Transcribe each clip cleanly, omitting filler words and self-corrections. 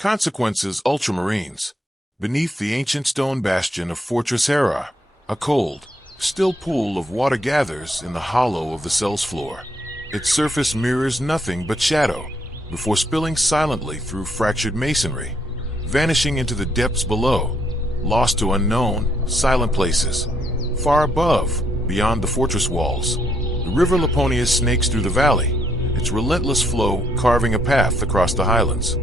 Consequences Ultramarines. Beneath the ancient stone bastion of Fortress Hera, a cold, still pool of water gathers in the hollow of the cell's floor. Its surface mirrors nothing but shadow, before spilling silently through fractured masonry, vanishing into the depths below, lost to unknown, silent places. Far above, beyond the fortress walls, the river Laponia snakes through the valley, its relentless flow carving a path across the highlands.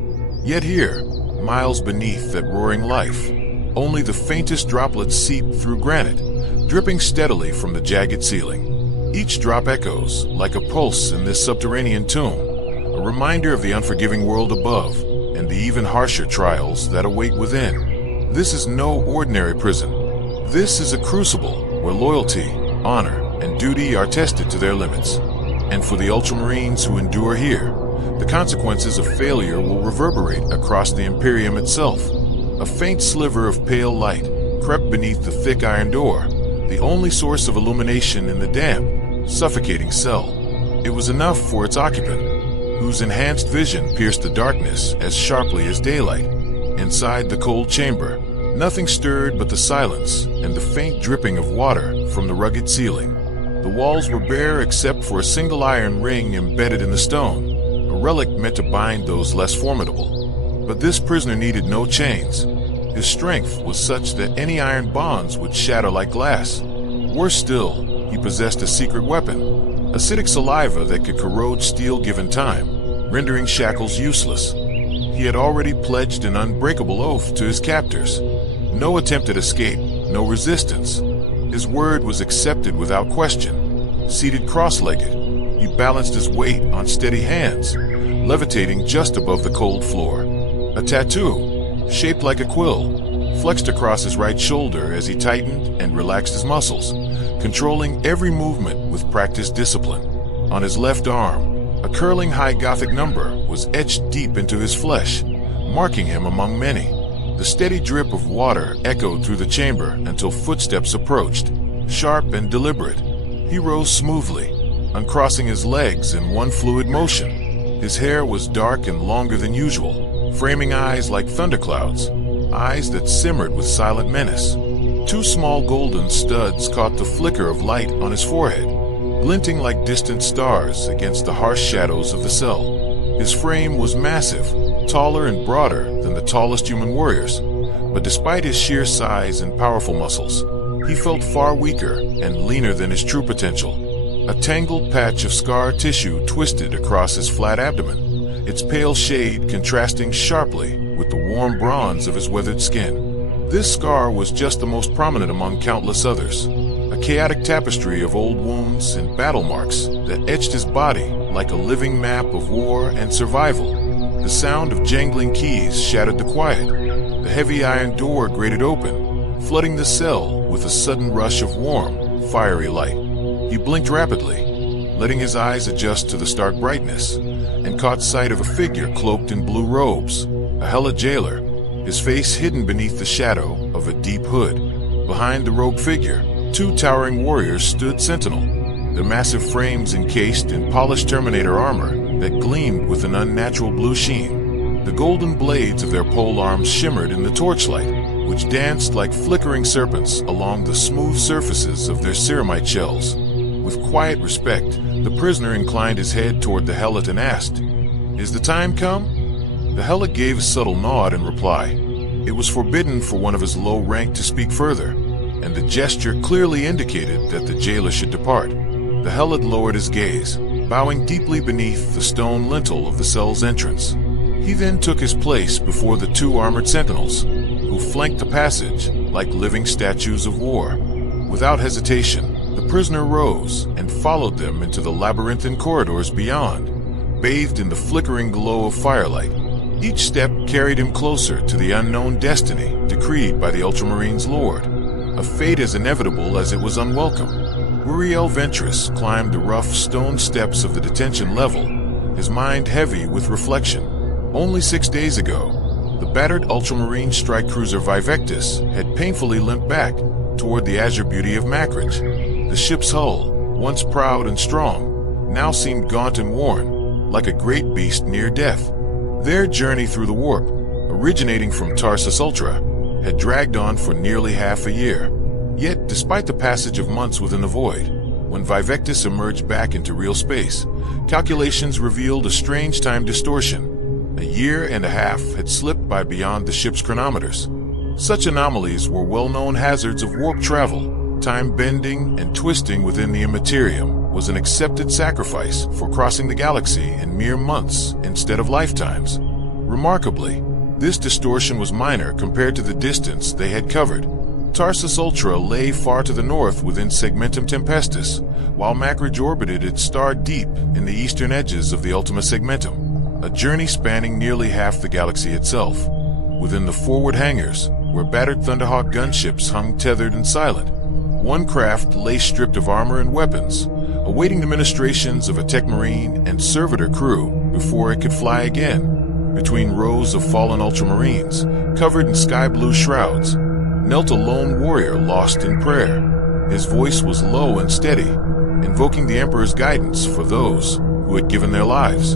Yet here, miles beneath that roaring life, only the faintest droplets seep through granite, dripping steadily from the jagged ceiling. Each drop echoes like a pulse in this subterranean tomb, a reminder of the unforgiving world above and the even harsher trials that await within. This is no ordinary prison. This is a crucible where loyalty, honor, and duty are tested to their limits. And for the Ultramarines who endure here, the consequences of failure will reverberate across the Imperium itself. A faint sliver of pale light crept beneath the thick iron door, the only source of illumination in the damp, suffocating cell. It was enough for its occupant, whose enhanced vision pierced the darkness as sharply as daylight. Inside the cold chamber, nothing stirred but the silence and the faint dripping of water from the rugged ceiling. The walls were bare except for a single iron ring embedded in the stone, a relic meant to bind those less formidable. But this prisoner needed no chains. His strength was such that any iron bonds would shatter like glass. Worse still, he possessed a secret weapon, acidic saliva that could corrode steel given time, rendering shackles useless. He had already pledged an unbreakable oath to his captors. No attempt at escape, no resistance. His word was accepted without question. Seated cross-legged, he balanced his weight on steady hands, levitating just above the cold floor. A tattoo, shaped like a quill, flexed across his right shoulder as he tightened and relaxed his muscles, controlling every movement with practiced discipline. On his left arm, a curling high Gothic number was etched deep into his flesh, marking him among many. The steady drip of water echoed through the chamber until footsteps approached, sharp and deliberate. He rose smoothly, uncrossing his legs in one fluid motion. His hair was dark and longer than usual, framing eyes like thunderclouds, eyes that simmered with silent menace. Two small golden studs caught the flicker of light on his forehead, glinting like distant stars against the harsh shadows of the cell. His frame was massive, taller and broader than the tallest human warriors, but despite his sheer size and powerful muscles, he felt far weaker and leaner than his true potential. A tangled patch of scar tissue twisted across his flat abdomen, its pale shade contrasting sharply with the warm bronze of his weathered skin. This scar was just the most prominent among countless others, a chaotic tapestry of old wounds and battle marks that etched his body like a living map of war and survival. The sound of jangling keys shattered the quiet. The heavy iron door grated open, flooding the cell with a sudden rush of warm, fiery light. He blinked rapidly, letting his eyes adjust to the stark brightness, and caught sight of a figure cloaked in blue robes, a Hela jailer, his face hidden beneath the shadow of a deep hood. Behind the robed figure, two towering warriors stood sentinel, their massive frames encased in polished Terminator armor that gleamed with an unnatural blue sheen. The golden blades of their pole arms shimmered in the torchlight, which danced like flickering serpents along the smooth surfaces of their ceramite shells. With quiet respect, the prisoner inclined his head toward the Helot and asked, "Is the time come?" The Helot gave a subtle nod in reply. It was forbidden for one of his low rank to speak further, and the gesture clearly indicated that the jailer should depart. The Helot lowered his gaze, bowing deeply beneath the stone lintel of the cell's entrance. He then took his place before the two armored sentinels, who flanked the passage like living statues of war. Without hesitation, the prisoner rose and followed them into the labyrinthine corridors beyond, bathed in the flickering glow of firelight. Each step carried him closer to the unknown destiny decreed by the Ultramarines' lord, a fate as inevitable as it was unwelcome. Uriel Ventress climbed the rough stone steps of the detention level, his mind heavy with reflection. Only 6 days ago, the battered Ultramarine strike cruiser Vivectus had painfully limped back toward the azure beauty of Macridge. The ship's hull, once proud and strong, now seemed gaunt and worn, like a great beast near death. Their journey through the warp, a originating from Tarsus Ultra, had dragged on for nearly half a year. Yet, despite the passage of months within the void, when Vivectus emerged back into real space, calculations revealed a strange time distortion. A year and a half had slipped by beyond the ship's chronometers. Such anomalies were well-known hazards of warp travel. Time bending and twisting within the Imperium was an accepted sacrifice for crossing the galaxy in mere months instead of lifetimes. Remarkably, this distortion was minor compared to the distance they had covered. Tarsus Ultra lay far to the north within Segmentum Tempestus, while Macridge orbited its star deep in the eastern edges of the Ultima Segmentum, a journey spanning nearly half the galaxy itself. Within the forward hangars, where battered Thunderhawk gunships hung tethered and silent, one craft lay stripped of armor and weapons, awaiting the ministrations of a Tech Marine and Servitor crew before it could fly again. Between rows of fallen Ultramarines, covered in sky-blue shrouds, knelt a lone warrior lost in prayer. His voice was low and steady, invoking the Emperor's guidance for those who had given their lives.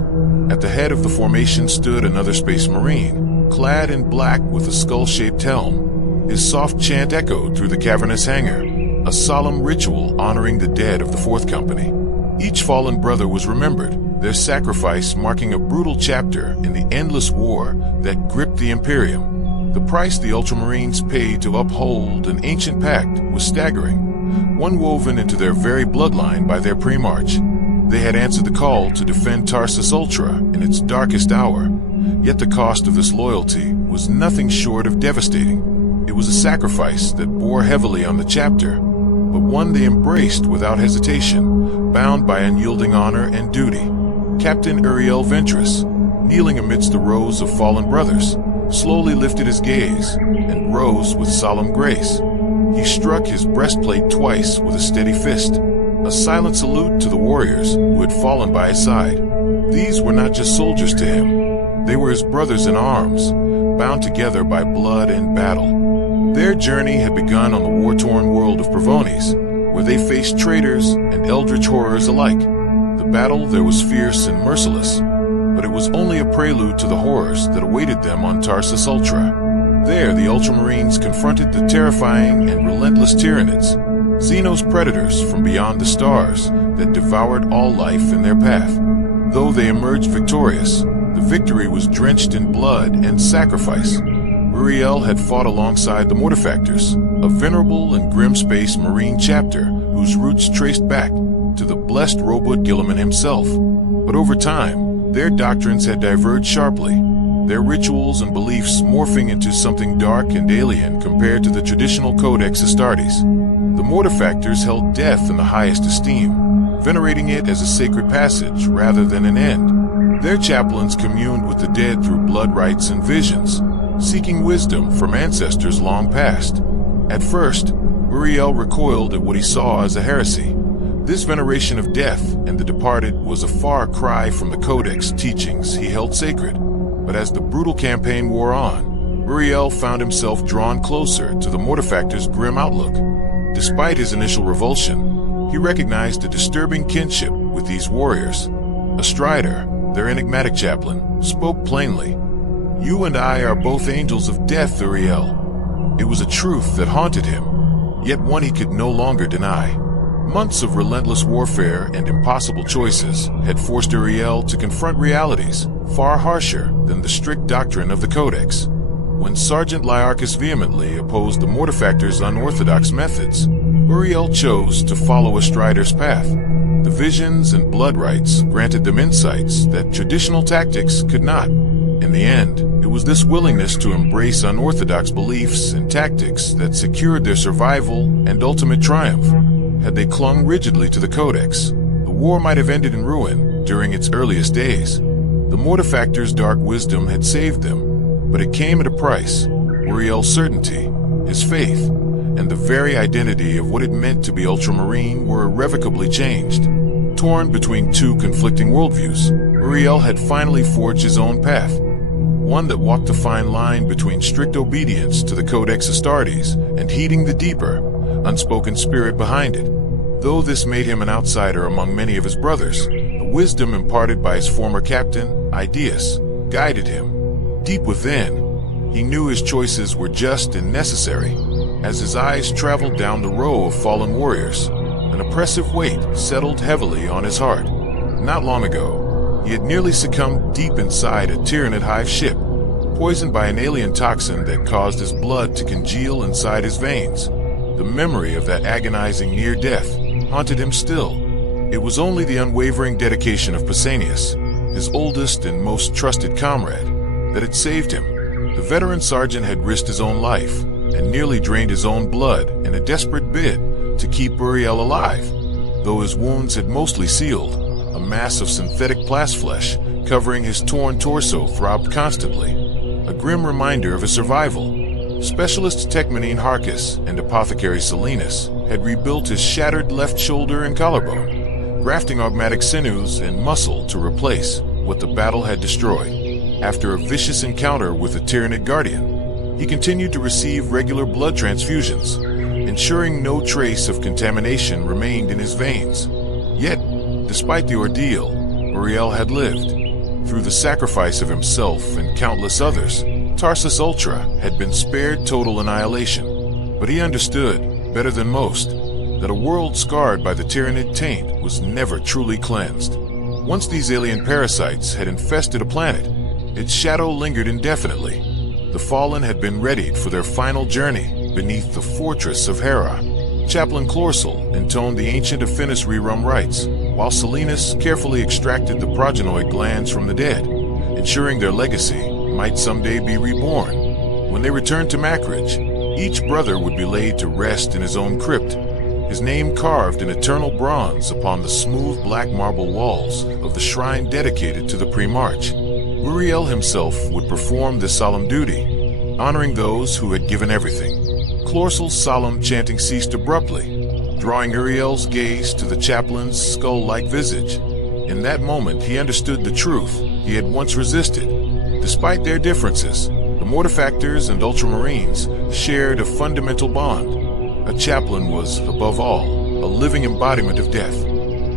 At the head of the formation stood another Space Marine, clad in black with a skull-shaped helm. His soft chant echoed through the cavernous hangar, a solemn ritual honoring the dead of the Fourth Company. Each fallen brother was remembered, their sacrifice marking a brutal chapter in the endless war that gripped the Imperium. The price the Ultramarines paid to uphold an ancient pact was staggering, one woven into their very bloodline by their pre-march. They had answered the call to defend Tarsus Ultra in its darkest hour, yet the cost of this loyalty was nothing short of devastating. It was a sacrifice that bore heavily on the chapter, but one they embraced without hesitation, bound by unyielding honor and duty. Captain Uriel Ventress, kneeling amidst the rows of fallen brothers, slowly lifted his gaze and rose with solemn grace. He struck his breastplate twice with a steady fist, a silent salute to the warriors who had fallen by his side. These were not just soldiers to him. They were his brothers in arms, bound together by blood and battle. Their journey had begun on the war-torn world of Pravones, where they faced traitors and eldritch horrors alike. The battle there was fierce and merciless, but it was only a prelude to the horrors that awaited them on Tarsus Ultra. There, the Ultramarines confronted the terrifying and relentless Tyranids, Xenos predators from beyond the stars that devoured all life in their path. Though they emerged victorious, the victory was drenched in blood and sacrifice. Uriel had fought alongside the Mortifactors, a venerable and grim space Marine chapter whose roots traced back to the blessed Robot Gilliman himself. But over time, their doctrines had diverged sharply, their rituals and beliefs morphing into something dark and alien compared to the traditional Codex Astartes. The Mortifactors held death in the highest esteem, venerating it as a sacred passage rather than an end. Their chaplains communed with the dead through blood rites and visions, seeking wisdom from ancestors long past. At first, Uriel recoiled at what he saw as a heresy. This veneration of death and the departed was a far cry from the Codex teachings he held sacred. But as the brutal campaign wore on, Uriel found himself drawn closer to the Mortifactors' grim outlook. Despite his initial revulsion, he recognized a disturbing kinship with these warriors. A Strider, their enigmatic chaplain, spoke plainly. "You and I are both angels of death, Uriel." It was a truth that haunted him, yet one he could no longer deny. Months of relentless warfare and impossible choices had forced Uriel to confront realities far harsher than the strict doctrine of the Codex. When Sergeant Lyarchus vehemently opposed the Mortifactors' unorthodox methods, Uriel chose to follow a Strider's path. The visions and blood rites granted them insights that traditional tactics could not. In the end, it was this willingness to embrace unorthodox beliefs and tactics that secured their survival and ultimate triumph. Had they clung rigidly to the Codex, the war might have ended in ruin during its earliest days. The Mortifactors' dark wisdom had saved them, but it came at a price. Uriel's certainty, his faith, and the very identity of what it meant to be Ultramarine were irrevocably changed. Torn between two conflicting worldviews, Uriel had finally forged his own path, one that walked a fine line between strict obedience to the Codex Astartes and heeding the deeper, unspoken spirit behind it. Though this made him an outsider among many of his brothers, the wisdom imparted by his former captain, Ideus, guided him. Deep within, He knew his choices were just and necessary. As his eyes traveled down the row of fallen warriors, an oppressive weight settled heavily on his heart. Not long ago, he had nearly succumbed deep inside a Tyranid hive ship, poisoned by an alien toxin that caused his blood to congeal inside his veins. The memory of that agonizing near-death haunted him still. It was only the unwavering dedication of Pausanias, his oldest and most trusted comrade, that had saved him. The veteran sergeant had risked his own life and nearly drained his own blood in a desperate bid to keep Uriel alive. Though his wounds had mostly sealed, a mass of synthetic plasflesh covering his torn torso throbbed constantly, a grim reminder of his survival. Specialists Tekmenine Harkis and apothecary Selinus had rebuilt his shattered left shoulder and collarbone, grafting augmatic sinews and muscle to replace what the battle had destroyed. After a vicious encounter with a Tyranid guardian, he continued to receive regular blood transfusions, ensuring no trace of contamination remained in his veins. Yet, despite the ordeal, Uriel had lived. Through the sacrifice of himself and countless others, Tarsus Ultra had been spared total annihilation. But he understood, better than most, that a world scarred by the Tyranid taint was never truly cleansed. Once these alien parasites had infested a planet, its shadow lingered indefinitely. The fallen had been readied for their final journey beneath the fortress of Hera. Chaplain Clorsal intoned the ancient Affinis rerum rites, while Selinus carefully extracted the progenoid glands from the dead, ensuring their legacy might someday be reborn. When they returned to Makridge, each brother would be laid to rest in his own crypt, his name carved in eternal bronze upon the smooth black marble walls of the shrine dedicated to the Primarch. Uriel himself would perform this solemn duty, honoring those who had given everything. Clorsal's solemn chanting ceased abruptly, drawing Uriel's gaze to the chaplain's skull-like visage. In that moment, he understood the truth he had once resisted. Despite their differences, the Mortifactors and Ultramarines shared a fundamental bond. A chaplain was, above all, a living embodiment of death.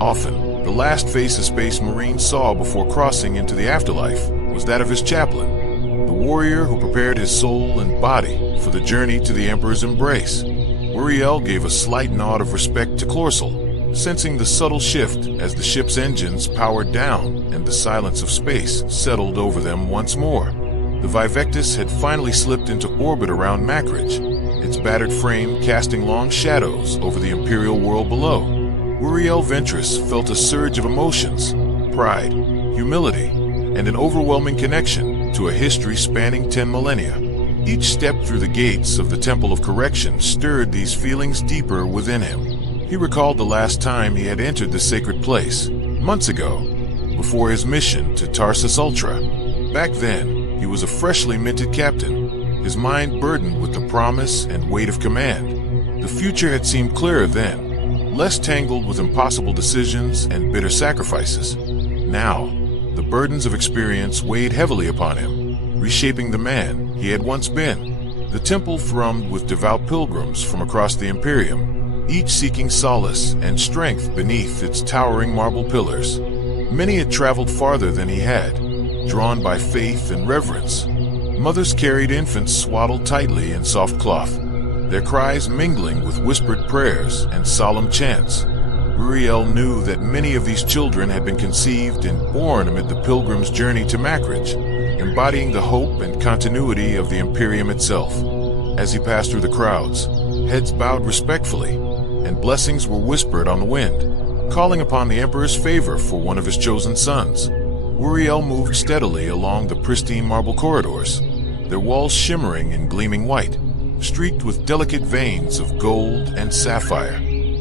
Often, the last face a Space Marine saw before crossing into the afterlife was that of his chaplain, the warrior who prepared his soul and body for the journey to the Emperor's embrace. Uriel gave a slight nod of respect to Clorsal, sensing the subtle shift as the ship's engines powered down and the silence of space settled over them once more. The Vivectus had finally slipped into orbit around Makridge, its battered frame casting long shadows over the Imperial world below. Uriel Ventress felt a surge of emotions, pride, humility, and an overwhelming connection to a history spanning 10 millennia. Each step through the gates of the Temple of Correction stirred these feelings deeper within him. He recalled the last time he had entered the sacred place, months ago, before his mission to Tarsus Ultra. Back then, he was a freshly minted captain, his mind burdened with the promise and weight of command. The future had seemed clearer then, less tangled with impossible decisions and bitter sacrifices. Now, the burdens of experience weighed heavily upon him, reshaping the man he had once been. The temple thrummed with devout pilgrims from across the Imperium, each seeking solace and strength beneath its towering marble pillars. Many had traveled farther than he had, drawn by faith and reverence. Mothers carried infants swaddled tightly in soft cloth, their cries mingling with whispered prayers and solemn chants. Uriel knew that many of these children had been conceived and born amid the pilgrim's journey to Makridge, embodying the hope and continuity of the Imperium itself. As he passed through the crowds, heads bowed respectfully, and blessings were whispered on the wind, calling upon the Emperor's favor for one of his chosen sons. Uriel moved steadily along the pristine marble corridors, their walls shimmering in gleaming white, streaked with delicate veins of gold and sapphire.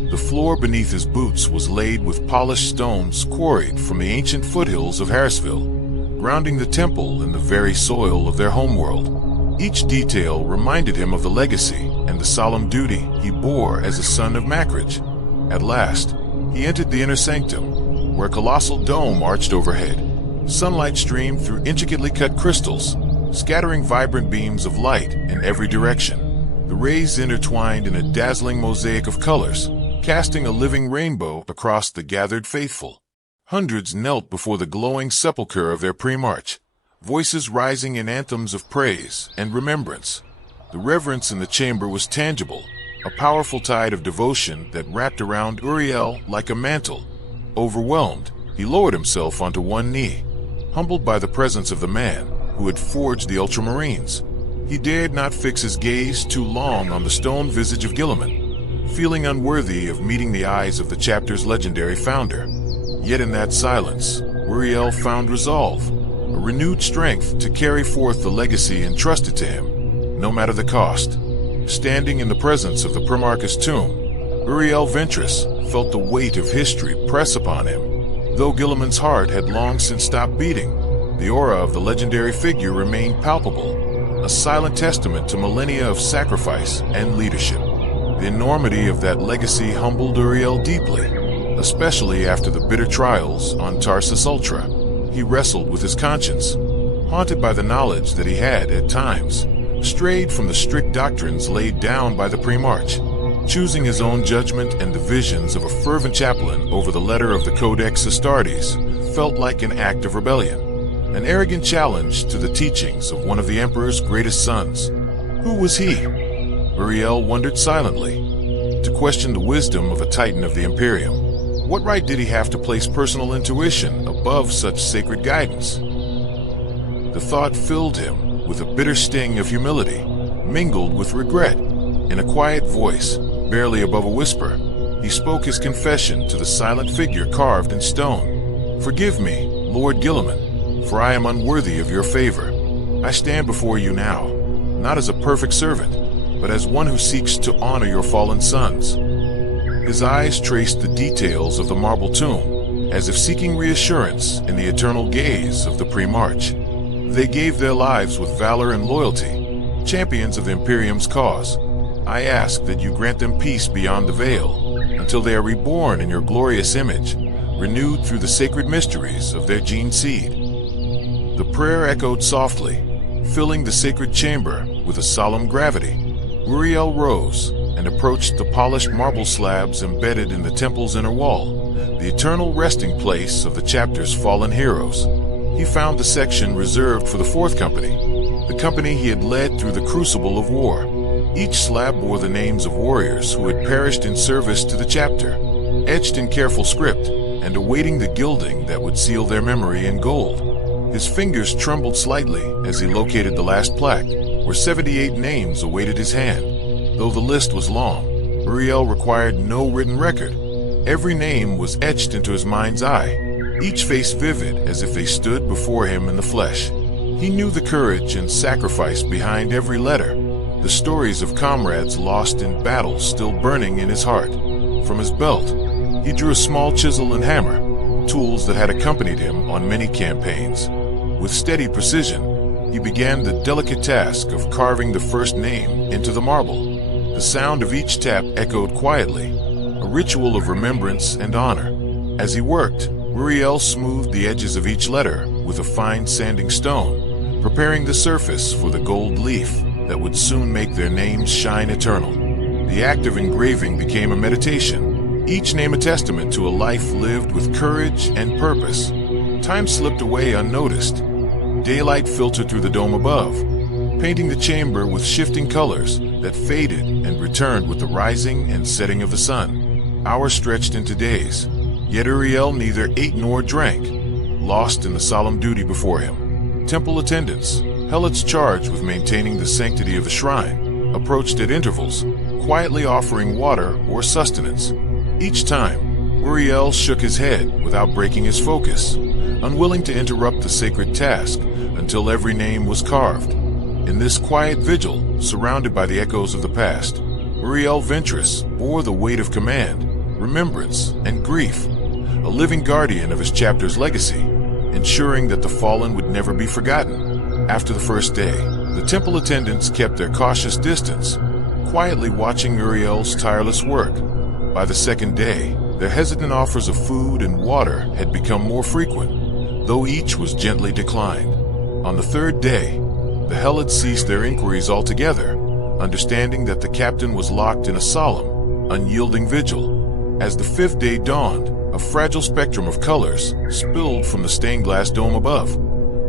The floor beneath his boots was laid with polished stones quarried from the ancient foothills of Harrisville, grounding the temple in the very soil of their homeworld. Each detail reminded him of the legacy and the solemn duty he bore as a son of Makridge. At last, he entered the inner sanctum, where a colossal dome arched overhead. Sunlight streamed through intricately cut crystals, scattering vibrant beams of light in every direction. The rays intertwined in a dazzling mosaic of colors, casting a living rainbow across the gathered faithful. Hundreds knelt before the glowing sepulchre of their Primarch, voices rising in anthems of praise and remembrance. The reverence in the chamber was tangible, a powerful tide of devotion that wrapped around Uriel like a mantle. Overwhelmed, he lowered himself onto one knee, humbled by the presence of the man who had forged the Ultramarines. He dared not fix his gaze too long on the stone visage of Guilliman, feeling unworthy of meeting the eyes of the chapter's legendary founder. Yet in that silence, Uriel found resolve, a renewed strength to carry forth the legacy entrusted to him, no matter the cost. Standing in the presence of the Primarch's tomb, Uriel Ventress felt the weight of history press upon him. Though Guilliman's heart had long since stopped beating, the aura of the legendary figure remained palpable, a silent testament to millennia of sacrifice and leadership. The enormity of that legacy humbled Uriel deeply, especially after the bitter trials on Tarsus Ultra. He wrestled with his conscience, haunted by the knowledge that he had, at times, strayed from the strict doctrines laid down by the Primarch, choosing his own judgment, and the visions of a fervent chaplain over the letter of the Codex Astartes felt like an act of rebellion, an arrogant challenge to the teachings of one of the Emperor's greatest sons. Who was he? Uriel wondered silently, to question the wisdom of a titan of the Imperium. What right did he have to place personal intuition above such sacred guidance? The thought filled him with a bitter sting of humility, mingled with regret. In a quiet voice, barely above a whisper, he spoke his confession to the silent figure carved in stone. "Forgive me, Lord Guilliman, for I am unworthy of your favor. I stand before you now, not as a perfect servant, but as one who seeks to honor your fallen sons." His eyes traced the details of the marble tomb, as if seeking reassurance in the eternal gaze of the Primarch. They gave their lives with valor and loyalty, champions of the Imperium's cause. I ask that you grant them peace beyond the veil, until they are reborn in your glorious image, renewed through the sacred mysteries of their gene seed. The prayer echoed softly, filling the sacred chamber with a solemn gravity. Uriel rose and approached the polished marble slabs embedded in the temple's inner wall, the eternal resting place of the chapter's fallen heroes. He found the section reserved for the Fourth Company, the company he had led through the crucible of war. Each slab bore the names of warriors who had perished in service to the chapter, etched in careful script and awaiting the gilding that would seal their memory in gold. His fingers trembled slightly as he located the last plaque, where 78 names awaited his hand. Though the list was long, Uriel required no written record. Every name was etched into his mind's eye, each face vivid as if they stood before him in the flesh. He knew the courage and sacrifice behind every letter, the stories of comrades lost in battle still burning in his heart. From his belt, he drew a small chisel and hammer, tools that had accompanied him on many campaigns. With steady precision, he began the delicate task of carving the first name into the marble. The sound of each tap echoed quietly, a ritual of remembrance and honor. As he worked, Uriel smoothed the edges of each letter with a fine sanding stone, preparing the surface for the gold leaf that would soon make their names shine eternal. The act of engraving became a meditation, each name a testament to a life lived with courage and purpose. Time slipped away unnoticed. Daylight filtered through the dome above, painting the chamber with shifting colors that faded and returned with the rising and setting of the sun. Hours stretched into days, yet Uriel neither ate nor drank, lost in the solemn duty before him. Temple attendants, helots charged with maintaining the sanctity of the shrine, approached at intervals, quietly offering water or sustenance. Each time, Uriel shook his head without breaking his focus, unwilling to interrupt the sacred task until every name was carved. In this quiet vigil, surrounded by the echoes of the past, Uriel Ventress bore the weight of command, remembrance, and grief, a living guardian of his chapter's legacy, ensuring that the fallen would never be forgotten. After the first day, the temple attendants kept their cautious distance, quietly watching Uriel's tireless work. By the second day, their hesitant offers of food and water had become more frequent, though each was gently declined. On the third day, the helots ceased their inquiries altogether, understanding that the captain was locked in a solemn, unyielding vigil. As the fifth day dawned, a fragile spectrum of colors spilled from the stained glass dome above.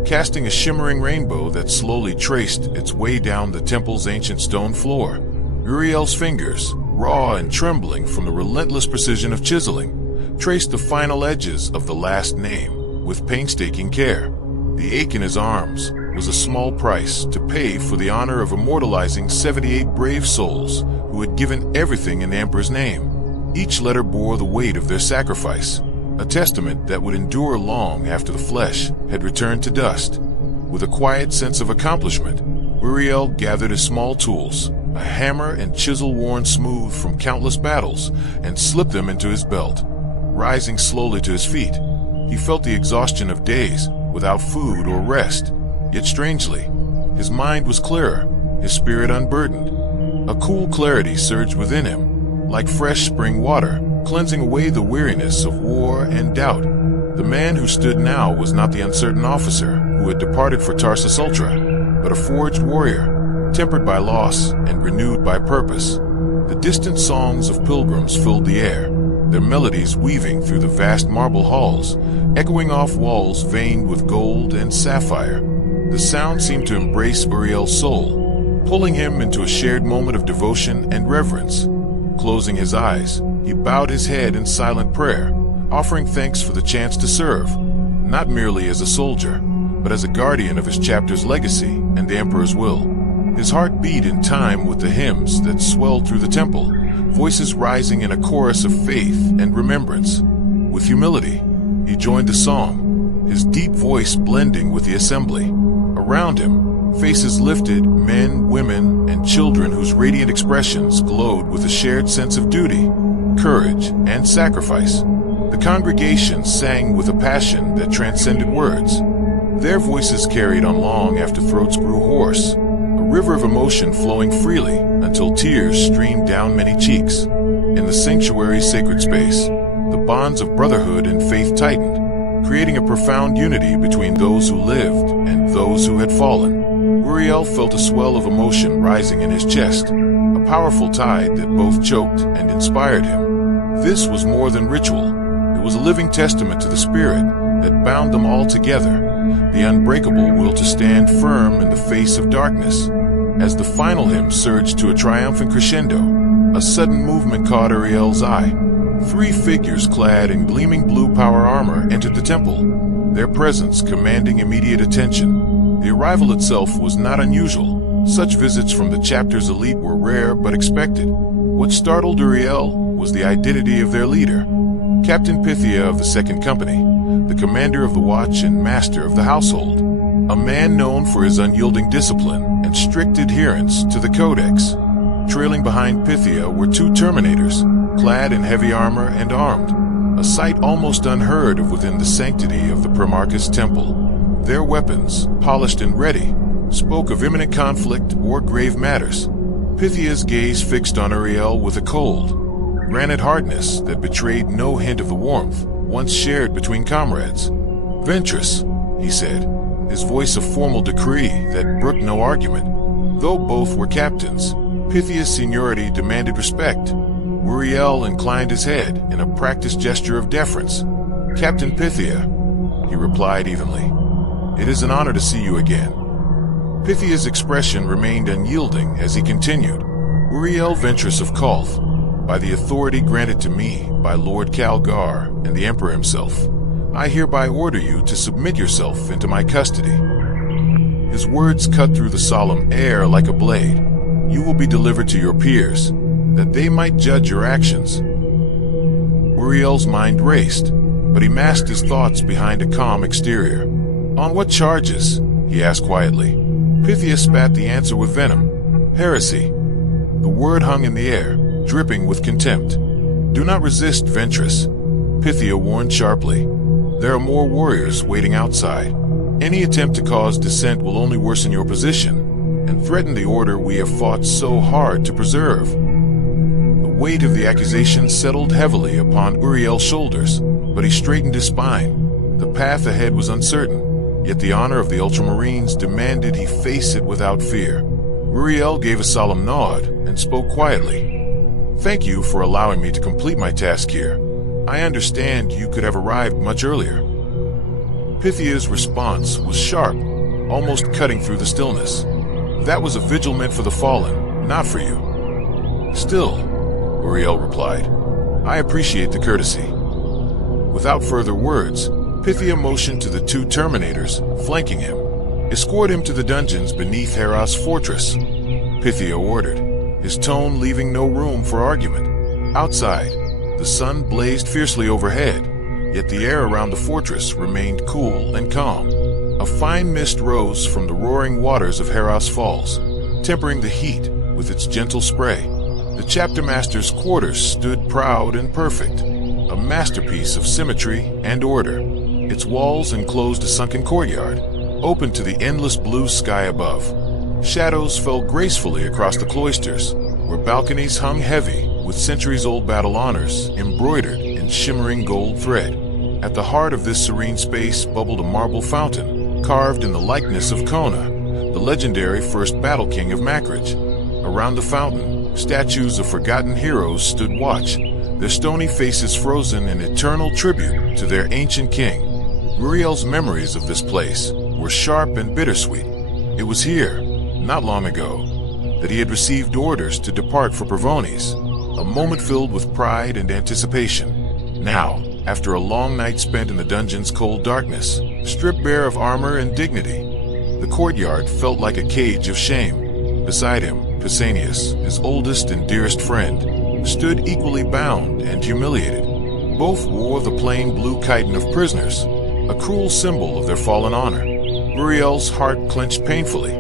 casting a shimmering rainbow that slowly traced its way down the temple's ancient stone floor. Uriel's fingers, raw and trembling from the relentless precision of chiseling, traced the final edges of the last name with painstaking care. The ache in his arms was a small price to pay for the honor of immortalizing 78 brave souls who had given everything in the Emperor's name. Each letter bore the weight of their sacrifice, a testament that would endure long after the flesh had returned to dust. With a quiet sense of accomplishment, Uriel gathered his small tools, a hammer and chisel worn smooth from countless battles, and slipped them into his belt. Rising slowly to his feet, he felt the exhaustion of days without food or rest. Yet strangely, his mind was clearer, his spirit unburdened. A cool clarity surged within him, like fresh spring water, cleansing away the weariness of war and doubt. The man who stood now was not the uncertain officer who had departed for Tarsus Ultra, but a forged warrior, tempered by loss and renewed by purpose. The distant songs of pilgrims filled the air, their melodies weaving through the vast marble halls, echoing off walls veined with gold and sapphire. The sound seemed to embrace Uriel's soul, pulling him into a shared moment of devotion and reverence. Closing his eyes, he bowed his head in silent prayer, offering thanks for the chance to serve, not merely as a soldier, but as a guardian of his chapter's legacy and the Emperor's will. His heart beat in time with the hymns that swelled through the temple, voices rising in a chorus of faith and remembrance. With humility, he joined the song, his deep voice blending with the assembly. Around him, faces lifted, men, women, and children whose radiant expressions glowed with a shared sense of duty, courage, and sacrifice. The congregation sang with a passion that transcended words. Their voices carried on long after throats grew hoarse, a river of emotion flowing freely until tears streamed down many cheeks. In the sanctuary's sacred space, the bonds of brotherhood and faith tightened, creating a profound unity between those who lived and those who had fallen. Uriel felt a swell of emotion rising in his chest, a powerful tide that both choked and inspired him. This was more than ritual. It was a living testament to the spirit that bound them all together, the unbreakable will to stand firm in the face of darkness. As the final hymn surged to a triumphant crescendo, a sudden movement caught Uriel's eye. 3 figures clad in gleaming blue power armor entered the temple, their presence commanding immediate attention. The arrival itself was not unusual. Such visits from the chapter's elite were rare but expected. What startled Uriel was the identity of their leader, Captain Pythia of the Second Company, the commander of the watch and master of the household, a man known for his unyielding discipline and strict adherence to the Codex. Trailing behind Pythia were 2 Terminators, clad in heavy armor and armed, a sight almost unheard of within the sanctity of the Primarchus Temple. Their weapons, polished and ready, spoke of imminent conflict or grave matters. Pythia's gaze fixed on Uriel with a cold, granite hardness that betrayed no hint of the warmth once shared between comrades. "Ventress," he said, his voice a formal decree that brooked no argument. Though both were captains, Pythia's seniority demanded respect. Uriel inclined his head in a practiced gesture of deference. "Captain Pythia," he replied evenly, "it is an honor to see you again." Pythia's expression remained unyielding as he continued. "Uriel Ventress of Kolth, by the authority granted to me by Lord Calgar and the Emperor himself, I hereby order you to submit yourself into my custody." His words cut through the solemn air like a blade. "You will be delivered to your peers, that they might judge your actions." Uriel's mind raced, but he masked his thoughts behind a calm exterior. "On what charges?" he asked quietly. Pythia spat the answer with venom. "Heresy." The word hung in the air, dripping with contempt. "Do not resist, Ventress," Pythia warned sharply. "There are more warriors waiting outside. Any attempt to cause dissent will only worsen your position and threaten the order we have fought so hard to preserve." The weight of the accusation settled heavily upon Uriel's shoulders, but he straightened his spine. The path ahead was uncertain, yet the honor of the Ultramarines demanded he face it without fear. Uriel gave a solemn nod and spoke quietly. "Thank you for allowing me to complete my task here. I understand you could have arrived much earlier." Pythia's response was sharp, almost cutting through the stillness. "That was a vigil meant for the fallen, not for you." "Still," Uriel replied, "I appreciate the courtesy." Without further words, Pythia motioned to the two Terminators, flanking him. "Escort him to the dungeons beneath Hera's fortress," Pythia ordered, his tone leaving no room for argument. Outside, the sun blazed fiercely overhead, yet the air around the fortress remained cool and calm. A fine mist rose from the roaring waters of Hera's Falls, tempering the heat with its gentle spray. The chapter master's quarters stood proud and perfect, a masterpiece of symmetry and order. Its walls enclosed a sunken courtyard, open to the endless blue sky above. Shadows fell gracefully across the cloisters, where balconies hung heavy with centuries-old battle honors embroidered in shimmering gold thread. At the heart of this serene space bubbled a marble fountain, carved in the likeness of Kona, the legendary first battle king of Makridge. Around the fountain, statues of forgotten heroes stood watch, their stony faces frozen in eternal tribute to their ancient king. Uriel's memories of this place were sharp and bittersweet. It was here, not long ago, that he had received orders to depart for Pervones, a moment filled with pride and anticipation. Now, after a long night spent in the dungeon's cold darkness, stripped bare of armor and dignity, the courtyard felt like a cage of shame. Beside him, Pausanias, his oldest and dearest friend, stood equally bound and humiliated. Both wore the plain blue chiton of prisoners, a cruel symbol of their fallen honor. Uriel's heart clenched painfully.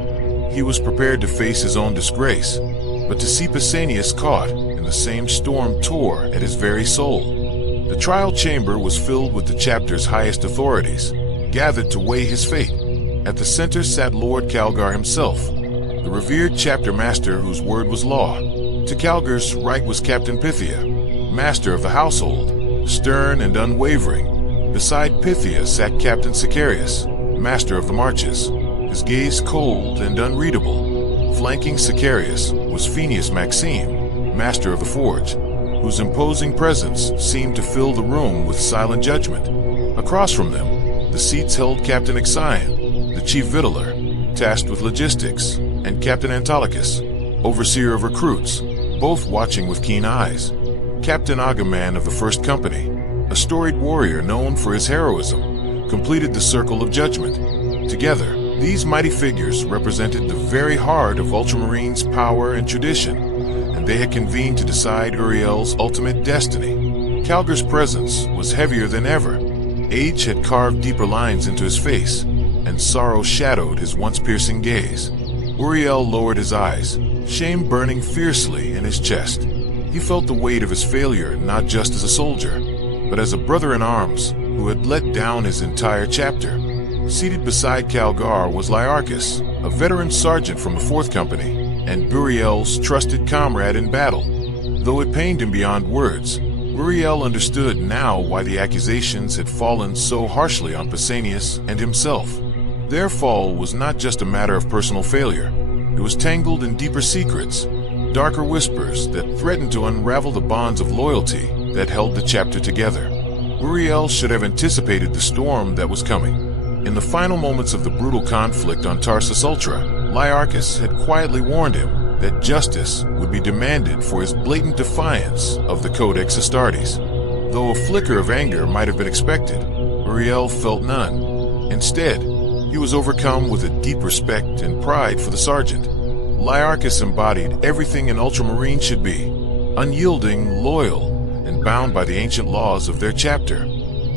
He was prepared to face his own disgrace, but to see Pausanias caught in the same storm tore at his very soul. The trial chamber was filled with the chapter's highest authorities, gathered to weigh his fate. At the center sat Lord Calgar himself, the revered chapter master whose word was law. To Calgar's right was Captain Pythia, master of the household, stern and unwavering. Beside Pythia sat Captain Sicarius, master of the marches, his gaze cold and unreadable. Flanking Sicarius was Phineas Maxime, master of the forge, whose imposing presence seemed to fill the room with silent judgment. Across from them, the seats held Captain Exile, the chief victualler, tasked with logistics, and Captain Antolicus, overseer of recruits, both watching with keen eyes. Captain Agaman of the First Company, a storied warrior known for his heroism, completed the circle of judgment. Together, these mighty figures represented the very heart of Ultramarines' power and tradition, and they had convened to decide Uriel's ultimate destiny. Calgar's presence was heavier than ever. Age had carved deeper lines into his face, and sorrow shadowed his once piercing gaze. Uriel lowered his eyes, shame burning fiercely in his chest. He felt the weight of his failure not just as a soldier, but as a brother-in-arms who had let down his entire chapter. Seated beside Calgar was Lyarchus, a veteran sergeant from the Fourth Company, and Uriel's trusted comrade in battle. Though it pained him beyond words, Uriel understood now why the accusations had fallen so harshly on Pausanias and himself. Their fall was not just a matter of personal failure. It was tangled in deeper secrets, darker whispers that threatened to unravel the bonds of loyalty that held the chapter together. Uriel should have anticipated the storm that was coming. In the final moments of the brutal conflict on Tarsus Ultra, Lyarchus had quietly warned him that justice would be demanded for his blatant defiance of the Codex Astartes. Though a flicker of anger might have been expected, Uriel felt none. Instead, he was overcome with a deep respect and pride for the sergeant. Lyarchus embodied everything an Ultramarine should be: unyielding, loyal, and bound by the ancient laws of their chapter.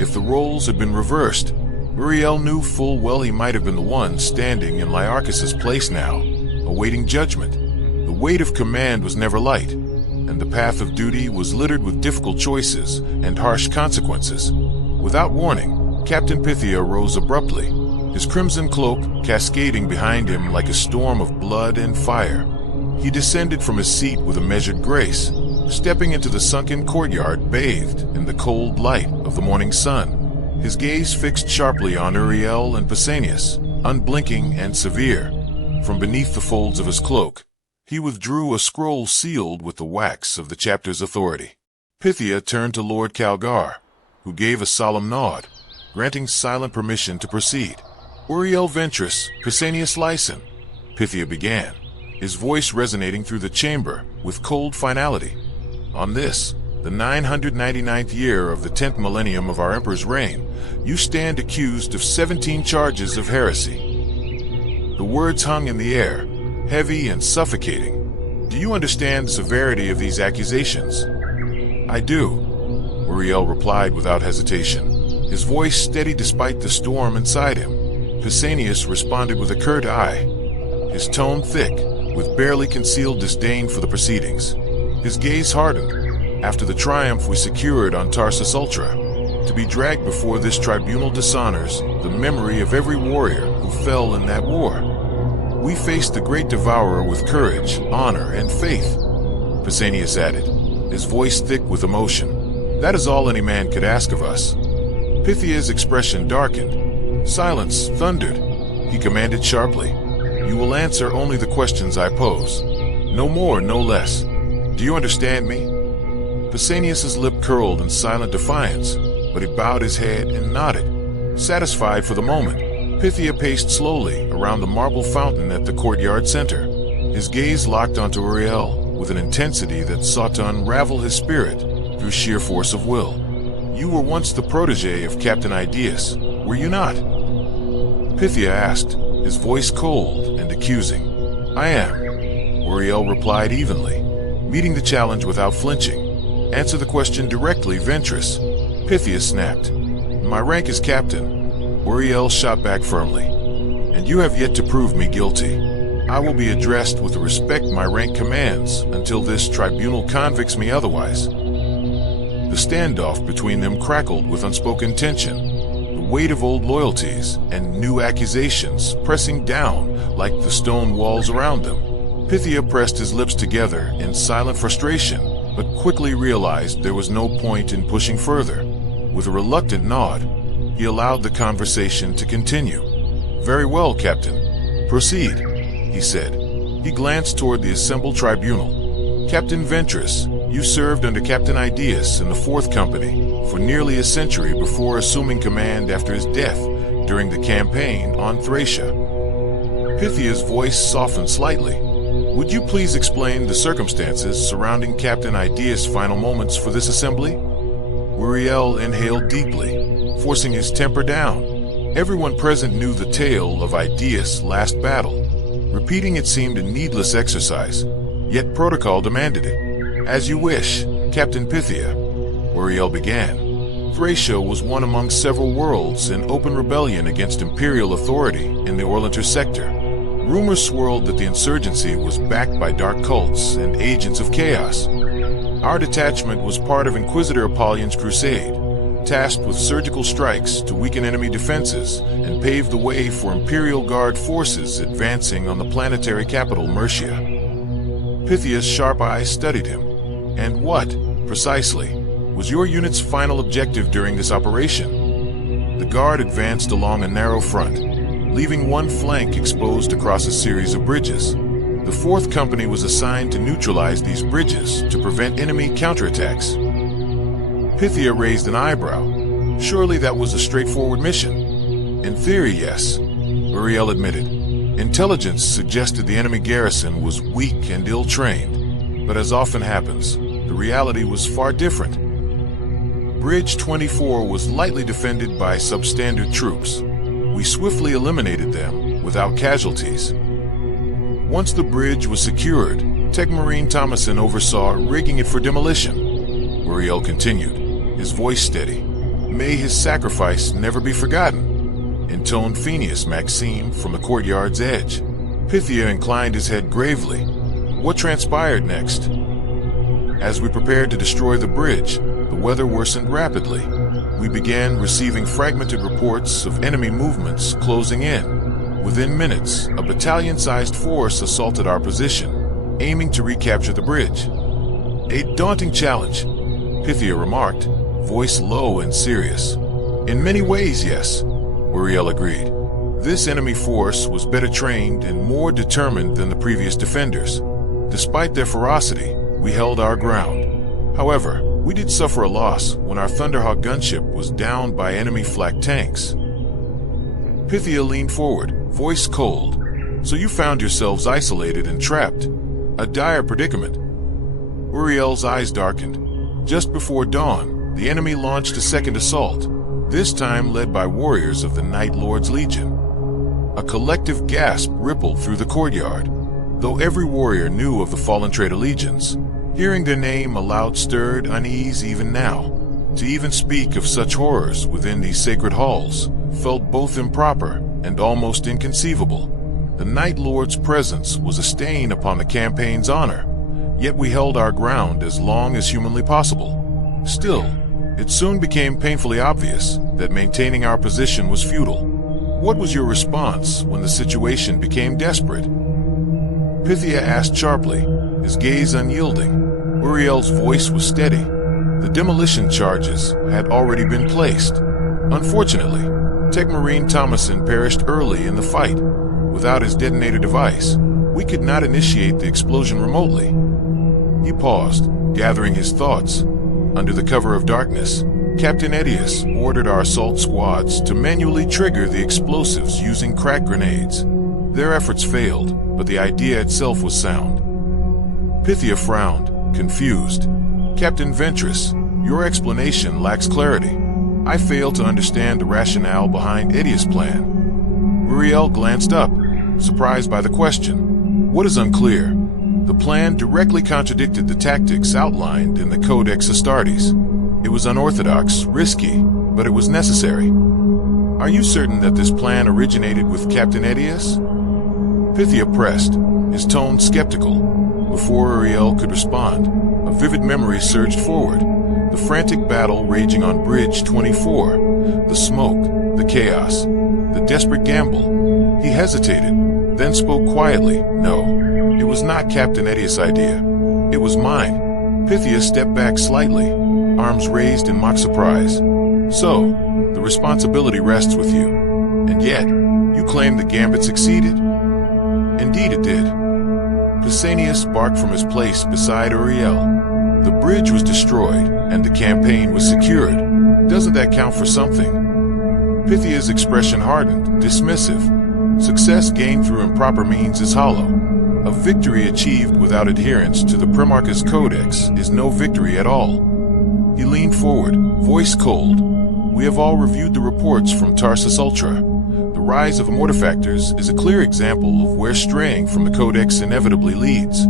If the roles had been reversed, Uriel knew full well he might have been the one standing in Lyarchus's place now, awaiting judgment. The weight of command was never light, and the path of duty was littered with difficult choices and harsh consequences. Without warning, Captain Pythia rose abruptly, his crimson cloak cascading behind him like a storm of blood and fire. He descended from his seat with a measured grace, stepping into the sunken courtyard bathed in the cold light of the morning sun. His gaze fixed sharply on Uriel and Pausanias, unblinking and severe. From beneath the folds of his cloak, he withdrew a scroll sealed with the wax of the chapter's authority. Pythia turned to Lord Calgar, who gave a solemn nod. granting silent permission to proceed. Uriel Ventris, Pesanius Lyson, Pythia began, his voice resonating through the chamber with cold finality. On this, the 999th year of the 10th millennium of our Emperor's reign, you stand accused of 17 charges of heresy. The words hung in the air, heavy and suffocating. Do you understand the severity of these accusations? I do, Uriel replied without hesitation, his voice steady despite the storm inside him. Pesanius responded with a curt eye, his tone thick, with barely concealed disdain for the proceedings. His gaze hardened. After the triumph we secured on Tarsus Ultra, to be dragged before this tribunal dishonors the memory of every warrior who fell in that war. We faced the great devourer with courage, honor, and faith, Pesanius added, his voice thick with emotion. That is all any man could ask of us. Pythia's expression darkened. Silence thundered. He commanded sharply, "You will answer only the questions I pose. No more, no less. Do you understand me?" Pesanius's lip curled in silent defiance, but he bowed his head and nodded. Satisfied for the moment, Pythia paced slowly around the marble fountain at the courtyard center. His gaze locked onto Uriel with an intensity that sought to unravel his spirit through sheer force of will. "You were once the protege of Captain Ideus, were you not?" Pythia asked, his voice cold and accusing. "I am," Uriel replied evenly, meeting the challenge without flinching. "Answer the question directly, Ventris," Pythia snapped. "My rank is captain," Uriel shot back firmly. "And you have yet to prove me guilty. I will be addressed with the respect my rank commands until this tribunal convicts me otherwise." The standoff between them crackled with unspoken tension, the weight of old loyalties and new accusations pressing down like the stone walls around them. Pythia pressed his lips together in silent frustration, but quickly realized there was no point in pushing further. With a reluctant nod, he allowed the conversation to continue. "Very well, Captain. Proceed," he said. He glanced toward the assembled tribunal. "Captain Ventris, you served under Captain Ideus in the 4th Company for nearly a century before assuming command after his death during the campaign on Thracia." Pythia's voice softened slightly. "Would you please explain the circumstances surrounding Captain Ideus' final moments for this assembly?" Uriel inhaled deeply, forcing his temper down. Everyone present knew the tale of Ideus' last battle. Repeating it seemed a needless exercise, yet protocol demanded it. "As you wish, Captain Pythia," Uriel began. Thracia was one among several worlds in open rebellion against Imperial authority in the Orlanter sector. Rumors swirled that the insurgency was backed by dark cults and agents of chaos. Our detachment was part of Inquisitor Apollyon's crusade, tasked with surgical strikes to weaken enemy defenses and pave the way for Imperial Guard forces advancing on the planetary capital Mercia. Pythia's sharp eyes studied him. "And what, precisely, was your unit's final objective during this operation?" The Guard advanced along a narrow front, leaving one flank exposed across a series of bridges. The 4th Company was assigned to neutralize these bridges to prevent enemy counterattacks. Pythia raised an eyebrow. Surely that was a straightforward mission. "In theory, yes," Uriel admitted. Intelligence suggested the enemy garrison was weak and ill-trained, but as often happens, the reality was far different. Bridge 24 was lightly defended by substandard troops. We swiftly eliminated them without casualties. Once the bridge was secured, Tech Marine Thomason oversaw rigging it for demolition. Uriel continued, his voice steady. "May his sacrifice never be forgotten," intoned Phineas Maxime from the courtyard's edge. Pythia inclined his head gravely. What transpired next? As we prepared to destroy the bridge, the weather worsened rapidly. We began receiving fragmented reports of enemy movements closing in. Within minutes, a battalion-sized force assaulted our position, aiming to recapture the bridge. "A daunting challenge," Pythia remarked, voice low and serious. "In many ways, yes," Uriel agreed. This enemy force was better trained and more determined than the previous defenders. Despite their ferocity, we held our ground. However, We did suffer a loss when our Thunderhawk gunship was downed by enemy flak tanks. Pythia leaned forward, voice cold. So you found yourselves isolated and trapped. A dire predicament. Uriel's eyes darkened. Just before dawn, the enemy launched a second assault, this time led by warriors of the Night Lord's Legion. A collective gasp rippled through the courtyard. Though every warrior knew of the fallen traitor legions, hearing their name aloud stirred unease even now. To even speak of such horrors within these sacred halls felt both improper and almost inconceivable. The Night Lord's presence was a stain upon the campaign's honor, yet we held our ground as long as humanly possible. Still, it soon became painfully obvious that maintaining our position was futile. What was your response when the situation became desperate? Pythia asked sharply, his gaze unyielding. Uriel's voice was steady. The demolition charges had already been placed. Unfortunately, Techmarine Thomason perished early in the fight. Without his detonator device, we could not initiate the explosion remotely. He paused, gathering his thoughts. Under the cover of darkness, Captain Edius ordered our assault squads to manually trigger the explosives using crack grenades. Their efforts failed, but the idea itself was sound. Pythia frowned, confused. Captain Ventress, your explanation lacks clarity. I fail to understand the rationale behind Edius' plan. Uriel glanced up, surprised by the question. What is unclear? The plan directly contradicted the tactics outlined in the Codex Astartes. It was unorthodox, risky, but it was necessary. Are you certain that this plan originated with Captain Edius? Pythia pressed, his tone skeptical. Before Uriel could respond, a vivid memory surged forward. The frantic battle raging on Bridge 24. The smoke, the chaos, the desperate gamble. He hesitated, then spoke quietly. No, it was not Captain Edius' idea. It was mine. Pythia stepped back slightly, arms raised in mock surprise. So, the responsibility rests with you. And yet, you claim the gambit succeeded? Indeed it did. Pausanias barked from his place beside Uriel. The bridge was destroyed, and the campaign was secured. Doesn't that count for something? Pythia's expression hardened, dismissive. Success gained through improper means is hollow. A victory achieved without adherence to the Primarchus Codex is no victory at all. He leaned forward, voice cold. We have all reviewed the reports from Tarsus Ultra. The rise of Immortifactors is a clear example of where straying from the Codex inevitably leads.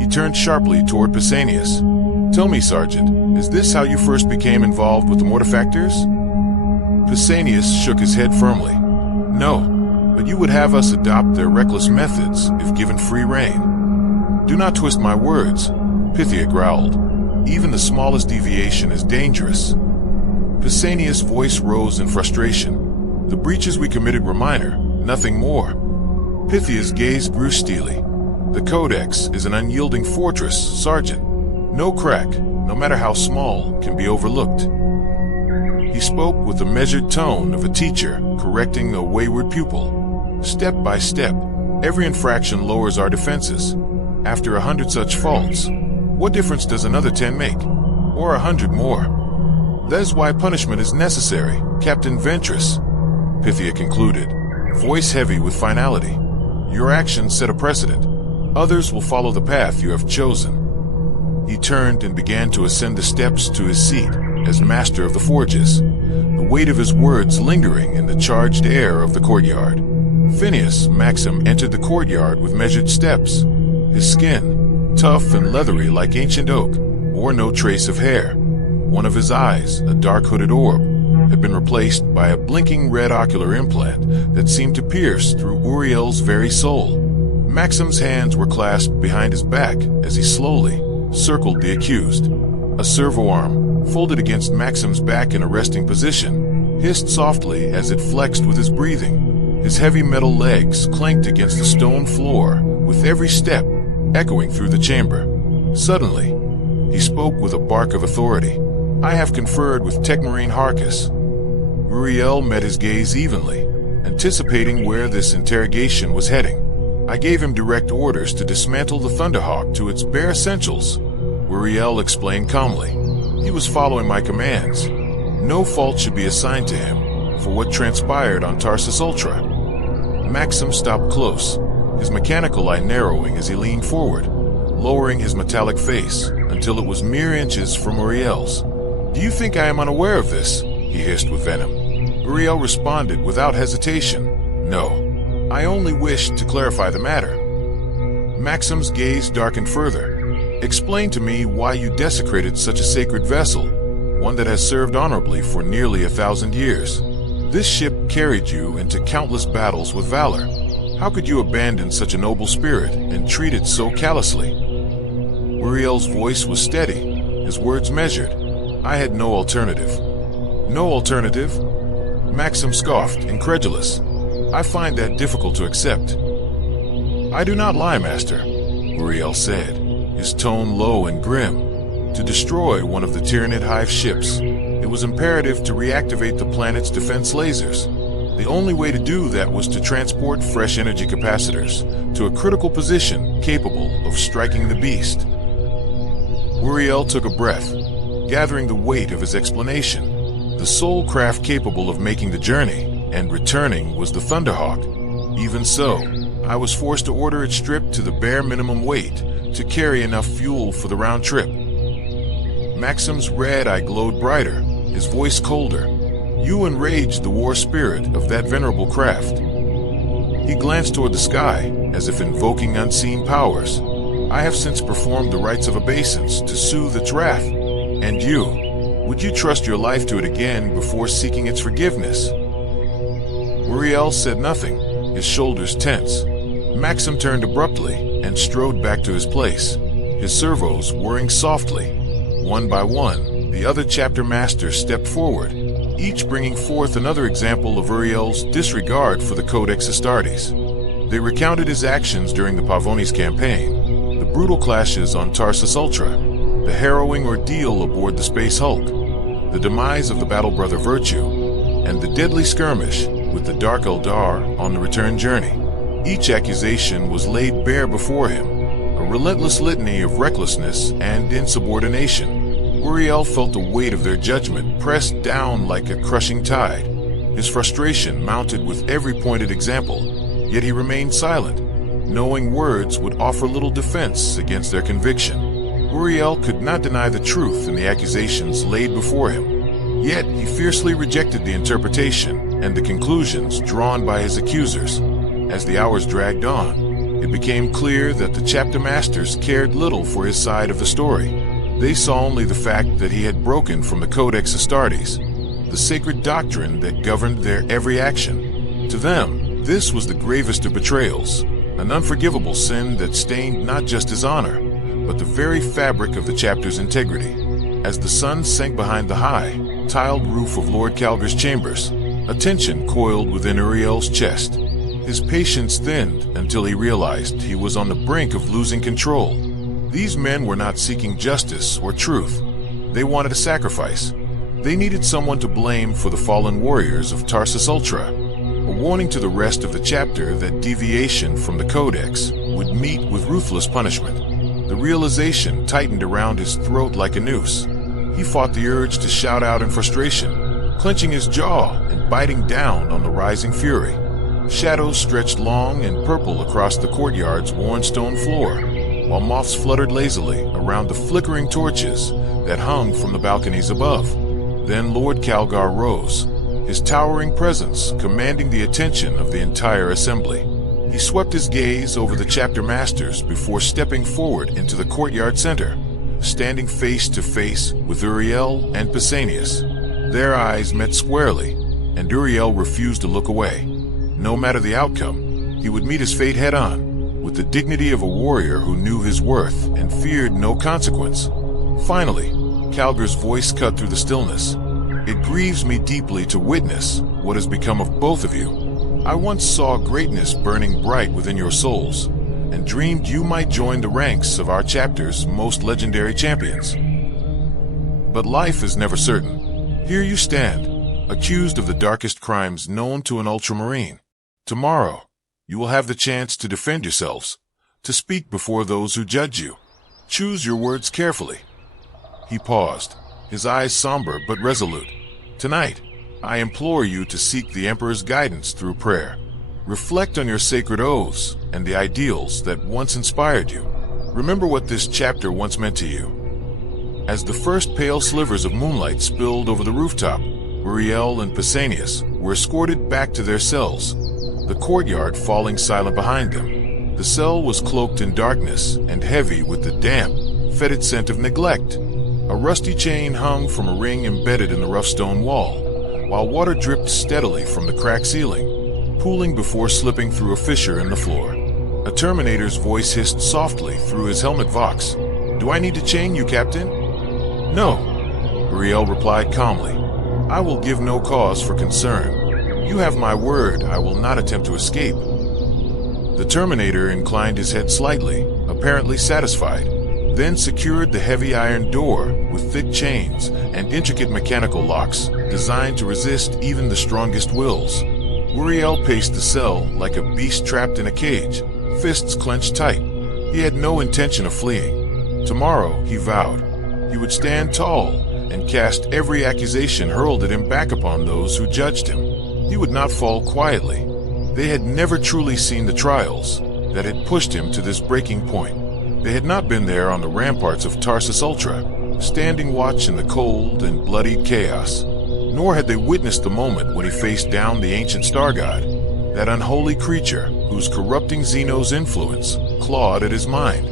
He turned sharply toward Pausanias. Tell me, Sergeant, is this how you first became involved with the Mortifactors? Pausanias shook his head firmly. No, but you would have us adopt their reckless methods if given free rein. Do not twist my words, Pythia growled. Even the smallest deviation is dangerous. Pausanias' voice rose in frustration. The breaches we committed were minor, nothing more. Pythia's gaze grew steely. The Codex is an unyielding fortress, Sergeant. No crack, no matter how small, can be overlooked. He spoke with the measured tone of a teacher correcting a wayward pupil. Step by step, every infraction lowers our defenses. After 100 such faults, what difference does another 10 make? Or 100 more? That is why punishment is necessary, Captain Ventress, Pythia concluded, voice heavy with finality. Your actions set a precedent. Others will follow the path you have chosen. He turned and began to ascend the steps to his seat as master of the forges, the weight of his words lingering in the charged air of the courtyard. Phineas Maxim entered the courtyard with measured steps. His skin, tough and leathery like ancient oak, bore no trace of hair. One of his eyes, a dark hooded orb, had been replaced by a blinking red ocular implant that seemed to pierce through Uriel's very soul. Maxim's hands were clasped behind his back as he slowly circled the accused. A servo arm, folded against Maxim's back in a resting position, hissed softly as it flexed with his breathing. His heavy metal legs clanked against the stone floor with every step, echoing through the chamber. Suddenly, he spoke with a bark of authority. I have conferred with Techmarine Harkis. Uriel met his gaze evenly, anticipating where this interrogation was heading. I gave him direct orders to dismantle the Thunderhawk to its bare essentials. Uriel explained calmly. He was following my commands. No fault should be assigned to him for what transpired on Tarsus Ultra. Maxim stopped close, his mechanical eye narrowing as he leaned forward, lowering his metallic face until it was mere inches from Uriel's. "Do you think I am unaware of this?" he hissed with venom. Uriel responded without hesitation. "No, I only wished to clarify the matter." Maxim's gaze darkened further. "Explain to me why you desecrated such a sacred vessel, one that has served honorably for nearly 1,000 years. This ship carried you into countless battles with valor. How could you abandon such a noble spirit and treat it so callously?" Uriel's voice was steady, his words measured. "I had no alternative." "No alternative?" Maxim scoffed, incredulous. "I find that difficult to accept." "I do not lie, Master," Uriel said, his tone low and grim. "To destroy one of the Tyranid Hive ships, it was imperative to reactivate the planet's defense lasers. The only way to do that was to transport fresh energy capacitors to a critical position capable of striking the beast." Uriel took a breath, gathering the weight of his explanation. The sole craft capable of making the journey and returning was the Thunderhawk. Even so, I was forced to order it stripped to the bare minimum weight to carry enough fuel for the round trip. Maxim's red eye glowed brighter, his voice colder. "You enraged the war spirit of that venerable craft." He glanced toward the sky, as if invoking unseen powers. "I have since performed the rites of obeisance to soothe its wrath. And you, would you trust your life to it again before seeking its forgiveness?" Uriel said nothing, his shoulders tense. Maxim turned abruptly and strode back to his place, his servos whirring softly. One by one, the other chapter masters stepped forward, each bringing forth another example of Uriel's disregard for the Codex Astartes. They recounted his actions during the Pavonis campaign, the brutal clashes on Tarsus Ultra, the harrowing ordeal aboard the Space Hulk, the demise of the Battle Brother Virtue, and the deadly skirmish with the Dark Eldar on the return journey. Each accusation was laid bare before him, a relentless litany of recklessness and insubordination. Uriel felt the weight of their judgment pressed down like a crushing tide. His frustration mounted with every pointed example, yet he remained silent, knowing words would offer little defense against their conviction. Uriel could not deny the truth in the accusations laid before him, yet he fiercely rejected the interpretation and the conclusions drawn by his accusers. As the hours dragged on, it became clear that the chapter masters cared little for his side of the story. They saw only the fact that he had broken from the Codex Astartes, the sacred doctrine that governed their every action. To them, this was the gravest of betrayals, an unforgivable sin that stained not just his honor, but the very fabric of the chapter's integrity. As the sun sank behind the high, tiled roof of Lord Calgar's chambers, a tension coiled within Uriel's chest. His patience thinned until he realized he was on the brink of losing control. These men were not seeking justice or truth. They wanted a sacrifice. They needed someone to blame for the fallen warriors of Tarsus Ultra, a warning to the rest of the chapter that deviation from the Codex would meet with ruthless punishment. The realization tightened around his throat like a noose. He fought the urge to shout out in frustration, clenching his jaw and biting down on the rising fury. Shadows stretched long and purple across the courtyard's worn stone floor, while moths fluttered lazily around the flickering torches that hung from the balconies above. Then Lord Calgar rose, his towering presence commanding the attention of the entire assembly. He swept his gaze over the chapter masters before stepping forward into the courtyard center, standing face to face with Uriel and Pausanias. Their eyes met squarely, and Uriel refused to look away. No matter the outcome, he would meet his fate head-on, with the dignity of a warrior who knew his worth and feared no consequence. Finally, Calgar's voice cut through the stillness. "It grieves me deeply to witness what has become of both of you. I once saw greatness burning bright within your souls, and dreamed you might join the ranks of our chapter's most legendary champions. But life is never certain. Here you stand, accused of the darkest crimes known to an Ultramarine. Tomorrow, you will have the chance to defend yourselves, to speak before those who judge you. Choose your words carefully." He paused, his eyes somber but resolute. "Tonight, I implore you to seek the Emperor's guidance through prayer. Reflect on your sacred oaths and the ideals that once inspired you. Remember what this chapter once meant to you." As the first pale slivers of moonlight spilled over the rooftop, Uriel and Pausanias were escorted back to their cells, the courtyard falling silent behind them. The cell was cloaked in darkness and heavy with the damp, fetid scent of neglect. A rusty chain hung from a ring embedded in the rough stone wall, while water dripped steadily from the cracked ceiling, pooling before slipping through a fissure in the floor. A Terminator's voice hissed softly through his helmet vox. "Do I need to chain you, Captain?" "No," Uriel replied calmly. "I will give no cause for concern. You have my word I will not attempt to escape." The Terminator inclined his head slightly, apparently satisfied, then secured the heavy iron door with thick chains and intricate mechanical locks designed to resist even the strongest wills. Uriel paced the cell like a beast trapped in a cage, fists clenched tight. He had no intention of fleeing. Tomorrow, he vowed, he would stand tall and cast every accusation hurled at him back upon those who judged him. He would not fall quietly. They had never truly seen the trials that had pushed him to this breaking point. They had not been there on the ramparts of Tarsus Ultra, standing watch in the cold and bloodied chaos. Nor had they witnessed the moment when he faced down the ancient star god, that unholy creature whose corrupting Xeno's influence clawed at his mind.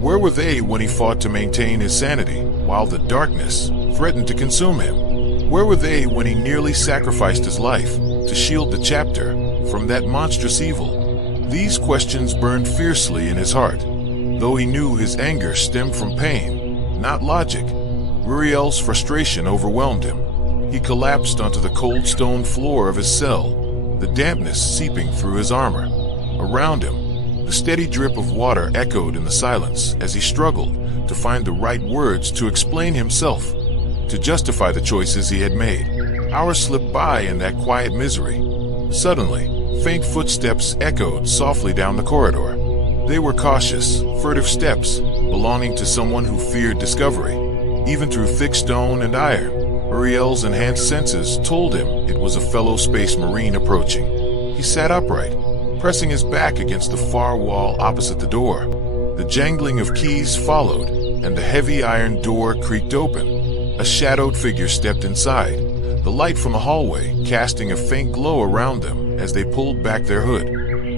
Where were they when he fought to maintain his sanity, while the darkness threatened to consume him? Where were they when he nearly sacrificed his life to shield the chapter from that monstrous evil? These questions burned fiercely in his heart, though he knew his anger stemmed from pain, not logic. Uriel's frustration overwhelmed him. He collapsed onto the cold stone floor of his cell, the dampness seeping through his armor. Around him, the steady drip of water echoed in the silence as he struggled to find the right words to explain himself, to justify the choices he had made. Hours slipped by in that quiet misery. Suddenly, faint footsteps echoed softly down the corridor. They were cautious, furtive steps, belonging to someone who feared discovery. Even through thick stone and iron, Uriel's enhanced senses told him it was a fellow space marine approaching. He sat upright, pressing his back against the far wall opposite the door. The jangling of keys followed, and the heavy iron door creaked open. A shadowed figure stepped inside, the light from the hallway casting a faint glow around them as they pulled back their hood.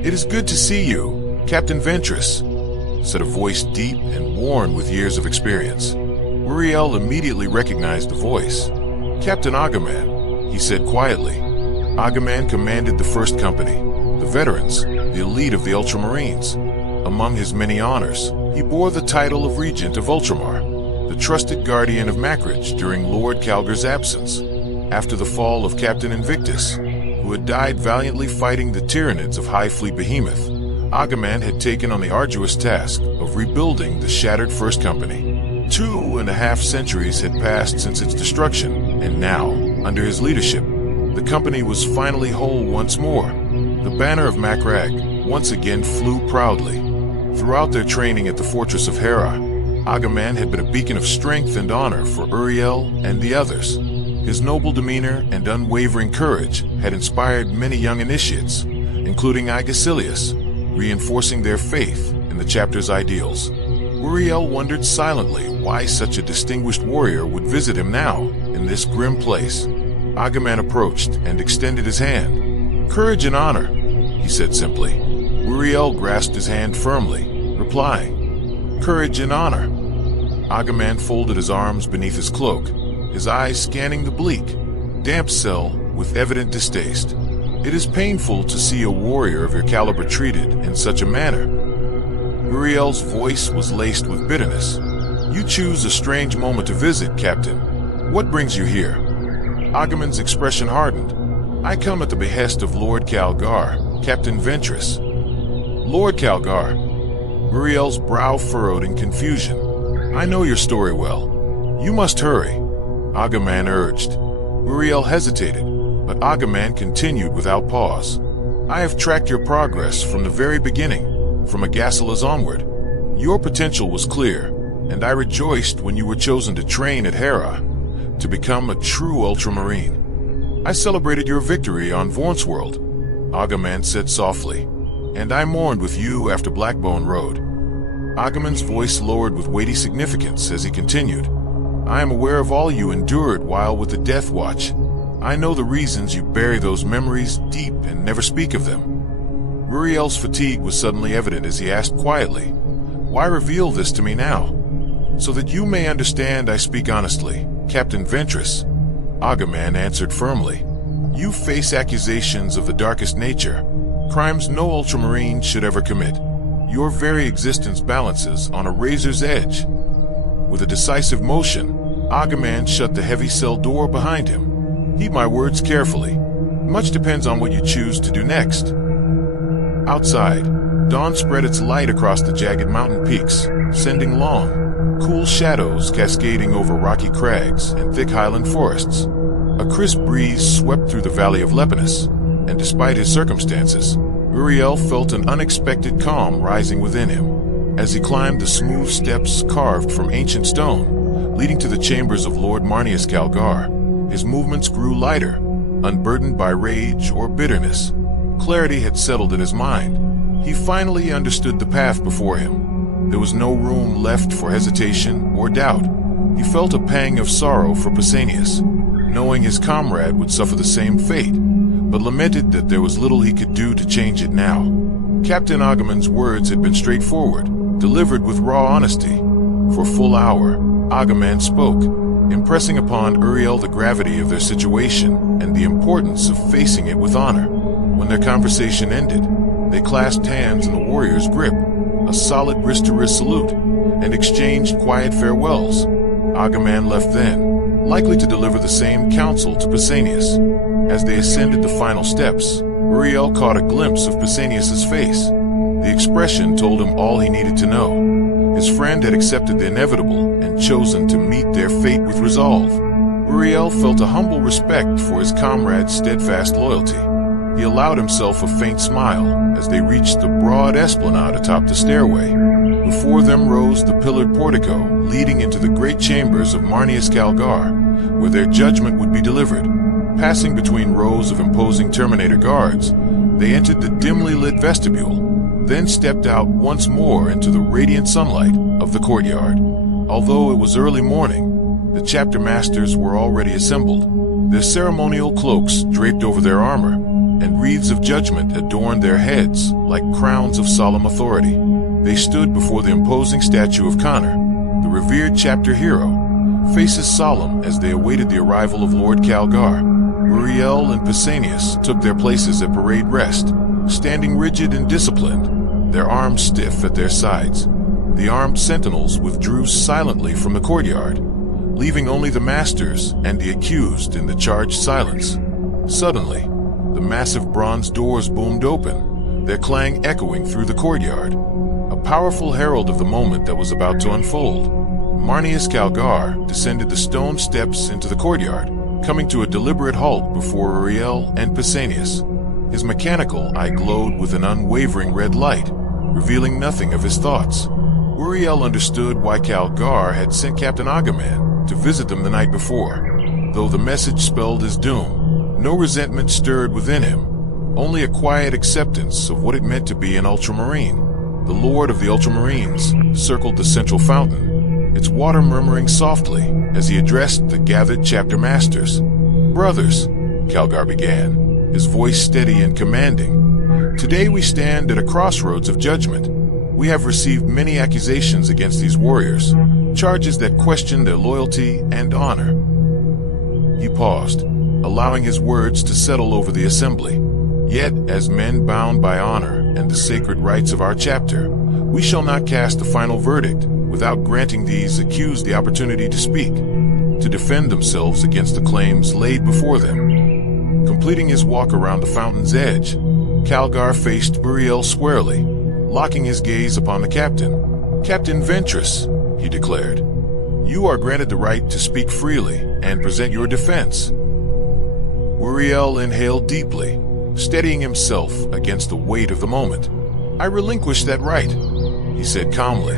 "It is good to see you, Captain Ventress," said a voice deep and worn with years of experience. Uriel immediately recognized the voice. "Captain Agaman," he said quietly. Agaman commanded the first company, the veterans, the elite of the Ultramarines. Among his many honors, he bore the title of Regent of Ultramar, the trusted guardian of Macridge during Lord Calgar's absence. After the fall of Captain Invictus, who had died valiantly fighting the Tyranids of High Fleet Behemoth, Agaman had taken on the arduous task of rebuilding the shattered First Company. 2.5 centuries had passed since its destruction, and now, under his leadership, the company was finally whole once more. The banner of Macrag once again flew proudly. Throughout their training at the Fortress of Hera, Agaman had been a beacon of strength and honor for Uriel and the others. His noble demeanor and unwavering courage had inspired many young initiates, including Igasilius, reinforcing their faith in the chapter's ideals. Uriel wondered silently why such a distinguished warrior would visit him now, in this grim place. Agaman approached and extended his hand. "Courage and honor," he said simply. Uriel grasped his hand firmly, replying, "Courage and honor." Agaman folded his arms beneath his cloak, his eyes scanning the bleak, damp cell with evident distaste. "It is painful to see a warrior of your caliber treated in such a manner." Uriel's voice was laced with bitterness. "You choose a strange moment to visit, Captain. What brings you here?" Agaman's expression hardened. "I come at the behest of Lord Calgar, Captain Ventress." "Lord Calgar?" Uriel's brow furrowed in confusion. "I know your story well. You must hurry," Agaman urged. Uriel hesitated, but Agaman continued without pause. "I have tracked your progress from the very beginning, from Agasilas onward. Your potential was clear. and I rejoiced when you were chosen to train at Hera, to become a true Ultramarine. I celebrated your victory on Vornsworld," Aghaman said softly, "and I mourned with you after Blackbone Road." Aghaman's voice lowered with weighty significance as he continued, "I am aware of all you endured while with the Death Watch. I know the reasons you bury those memories deep and never speak of them." Uriel's fatigue was suddenly evident as he asked quietly, "Why reveal this to me now?" "So that you may understand I speak honestly, Captain Ventress," Aghaman answered firmly. "You face accusations of the darkest nature, crimes no Ultramarine should ever commit. Your very existence balances on a razor's edge." With a decisive motion, Aghaman shut the heavy cell door behind him. "Heed my words carefully. Much depends on what you choose to do next." Outside, dawn spread its light across the jagged mountain peaks, sending long, cool shadows cascading over rocky crags and thick highland forests. A crisp breeze swept through the valley of Leponus, and despite his circumstances, Uriel felt an unexpected calm rising within him. As he climbed the smooth steps carved from ancient stone, leading to the chambers of Lord Marneus Calgar, his movements grew lighter, unburdened by rage or bitterness. Clarity had settled in his mind. He finally understood the path before him. There was no room left for hesitation or doubt. He felt a pang of sorrow for Pausanias, knowing his comrade would suffer the same fate, but lamented that there was little he could do to change it now. Captain Aghaman's words had been straightforward, delivered with raw honesty. For a full hour, Aghaman spoke, impressing upon Uriel the gravity of their situation and the importance of facing it with honor. When their conversation ended, they clasped hands in the warrior's grip, a solid wrist-to-wrist salute, and exchanged quiet farewells. Aghaman left then, likely to deliver the same counsel to Pausanias. As they ascended the final steps, Uriel caught a glimpse of Pausanias' face. The expression told him all he needed to know. His friend had accepted the inevitable and chosen to meet their fate with resolve. Uriel felt a humble respect for his comrade's steadfast loyalty. He allowed himself a faint smile as they reached the broad esplanade atop the stairway. Before them rose the pillared portico leading into the great chambers of Marneus Calgar, where their judgment would be delivered. Passing between rows of imposing Terminator guards, they entered the dimly lit vestibule, then stepped out once more into the radiant sunlight of the courtyard. Although it was early morning, the chapter masters were already assembled, their ceremonial cloaks draped over their armor, and wreaths of judgment adorned their heads like crowns of solemn authority. They stood before the imposing statue of Connor, the revered chapter hero, faces solemn as they awaited the arrival of Lord Calgar. Uriel and Pausanias took their places at parade rest, standing rigid and disciplined, their arms stiff at their sides. The armed sentinels withdrew silently from the courtyard, leaving only the masters and the accused in the charged silence. Suddenly, the massive bronze doors boomed open, their clang echoing through the courtyard, a powerful herald of the moment that was about to unfold. Marneus Calgar descended the stone steps into the courtyard, coming to a deliberate halt before Uriel and Pausanias. His mechanical eye glowed with an unwavering red light, revealing nothing of his thoughts. Uriel understood why Calgar had sent Captain Aghaman to visit them the night before. Though the message spelled his doom, no resentment stirred within him, only a quiet acceptance of what it meant to be an Ultramarine. The Lord of the Ultramarines circled the central fountain, its water murmuring softly as he addressed the gathered chapter masters. "Brothers," Calgar began, his voice steady and commanding, "today we stand at a crossroads of judgment. We have received many accusations against these warriors, charges that question their loyalty and honor." He paused, allowing his words to settle over the assembly. "Yet, as men bound by honor and the sacred rights of our chapter, we shall not cast the final verdict without granting these accused the opportunity to speak, to defend themselves against the claims laid before them." Completing his walk around the fountain's edge, Calgar faced Uriel squarely, locking his gaze upon the captain. "Captain Ventress," he declared, "you are granted the right to speak freely and present your defense." Uriel inhaled deeply, steadying himself against the weight of the moment. "I relinquish that right," he said calmly.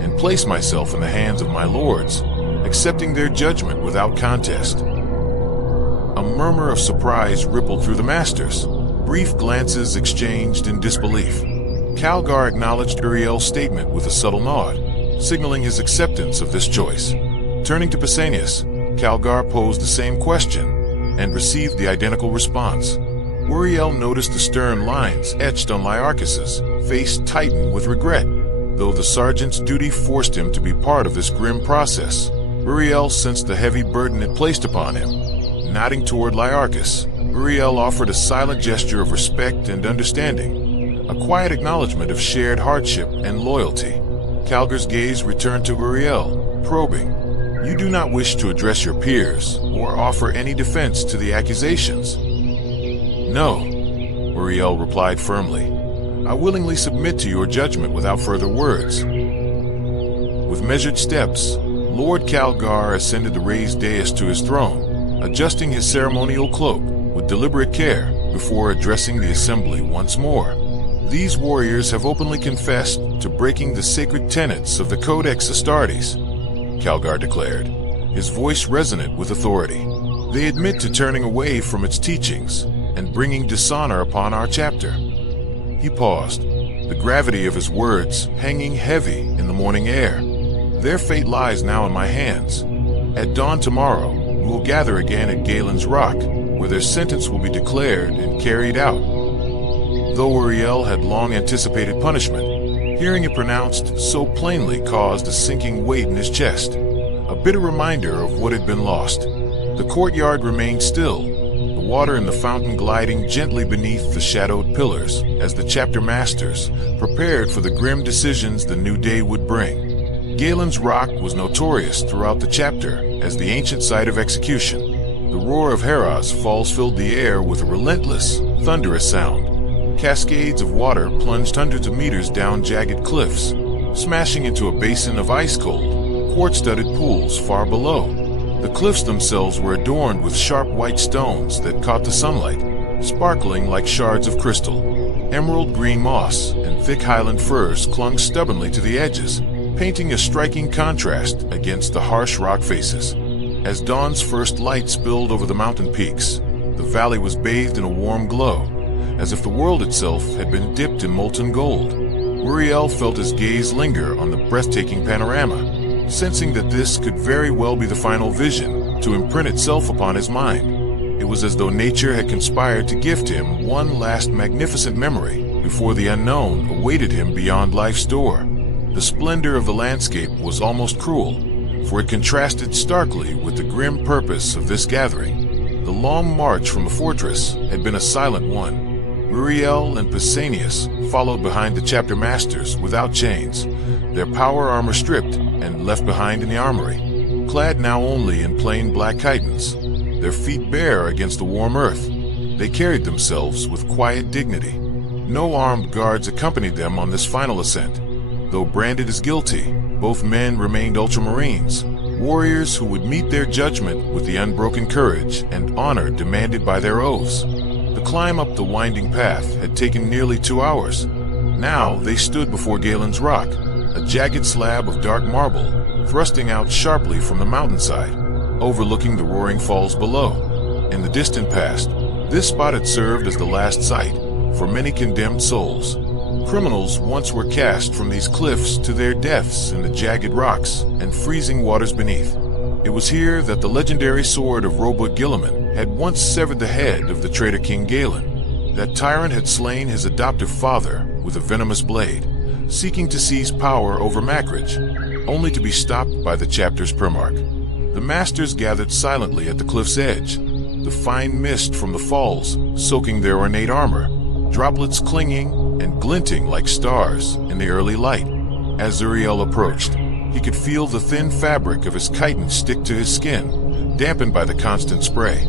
and place myself in the hands of my lords, accepting their judgment without contest. A murmur of surprise rippled through the masters. Brief glances exchanged in disbelief. Calgar acknowledged Uriel's statement with a subtle nod, signaling his acceptance of this choice. Turning to Pausanias, Calgar posed the same question and received the identical response. Uriel noticed the stern lines etched on Lyarchus's face tighten with regret, though the sergeant's duty forced him to be part of this grim process. Uriel sensed the heavy burden it placed upon him. Nodding toward Lyarchus, Uriel offered a silent gesture of respect and understanding, a quiet acknowledgement of shared hardship and loyalty. Calgar's gaze returned to Uriel, probing. "You do not wish to address your peers or offer any defense to the accusations?" "No," Uriel replied firmly. "I willingly submit to your judgment without further words." With measured steps, Lord Calgar ascended the raised dais to his throne, adjusting his ceremonial cloak with deliberate care before addressing the assembly once more. "These warriors have openly confessed to breaking the sacred tenets of the Codex Astartes," Calgar declared, his voice resonant with authority. "They admit to turning away from its teachings and bringing dishonor upon our chapter." He paused, the gravity of his words hanging heavy in the morning air. "Their fate lies now in my hands. At dawn tomorrow, we will gather again at Galen's Rock, where their sentence will be declared and carried out." Though Uriel had long anticipated punishment, hearing it pronounced so plainly caused a sinking weight in his chest, a bitter reminder of what had been lost. The courtyard remained still, the water in the fountain gliding gently beneath the shadowed pillars as the chapter masters prepared for the grim decisions the new day would bring. Galen's Rock was notorious throughout the chapter as the ancient site of execution. The roar of Heras falls filled the air with a relentless, thunderous sound. Cascades of water plunged hundreds of meters down jagged cliffs, smashing into a basin of ice-cold, quartz-studded pools far below. The cliffs themselves were adorned with sharp white stones that caught the sunlight, sparkling like shards of crystal. Emerald green moss and thick highland firs clung stubbornly to the edges, painting a striking contrast against the harsh rock faces. As dawn's first light spilled over the mountain peaks, the valley was bathed in a warm glow, as if the world itself had been dipped in molten gold. Uriel felt his gaze linger on the breathtaking panorama, sensing that this could very well be the final vision to imprint itself upon his mind. It was as though nature had conspired to gift him one last magnificent memory before the unknown awaited him beyond life's door. The splendor of the landscape was almost cruel, for it contrasted starkly with the grim purpose of this gathering. The long march from the fortress had been a silent one. Uriel and Pausanias followed behind the chapter masters without chains, their power armor stripped and left behind in the armory, clad now only in plain black chitons, their feet bare against the warm earth. They carried themselves with quiet dignity. No armed guards accompanied them on this final ascent. Though branded as guilty, both men remained Ultramarines, warriors who would meet their judgment with the unbroken courage and honor demanded by their oaths. The climb up the winding path had taken nearly 2 hours. Now they stood before Galen's Rock, a jagged slab of dark marble, thrusting out sharply from the mountainside, overlooking the roaring falls below. In the distant past, this spot had served as the last site for many condemned souls. Criminals once were cast from these cliffs to their deaths in the jagged rocks and freezing waters beneath. It was here that the legendary sword of Robert Guilliman had once severed the head of the traitor King Galen. That tyrant had slain his adoptive father with a venomous blade, seeking to seize power over Macridge, only to be stopped by the chapter's Primarch. The masters gathered silently at the cliff's edge, the fine mist from the falls soaking their ornate armor, droplets clinging and glinting like stars in the early light. As Uriel approached, he could feel the thin fabric of his chiton stick to his skin, dampened by the constant spray.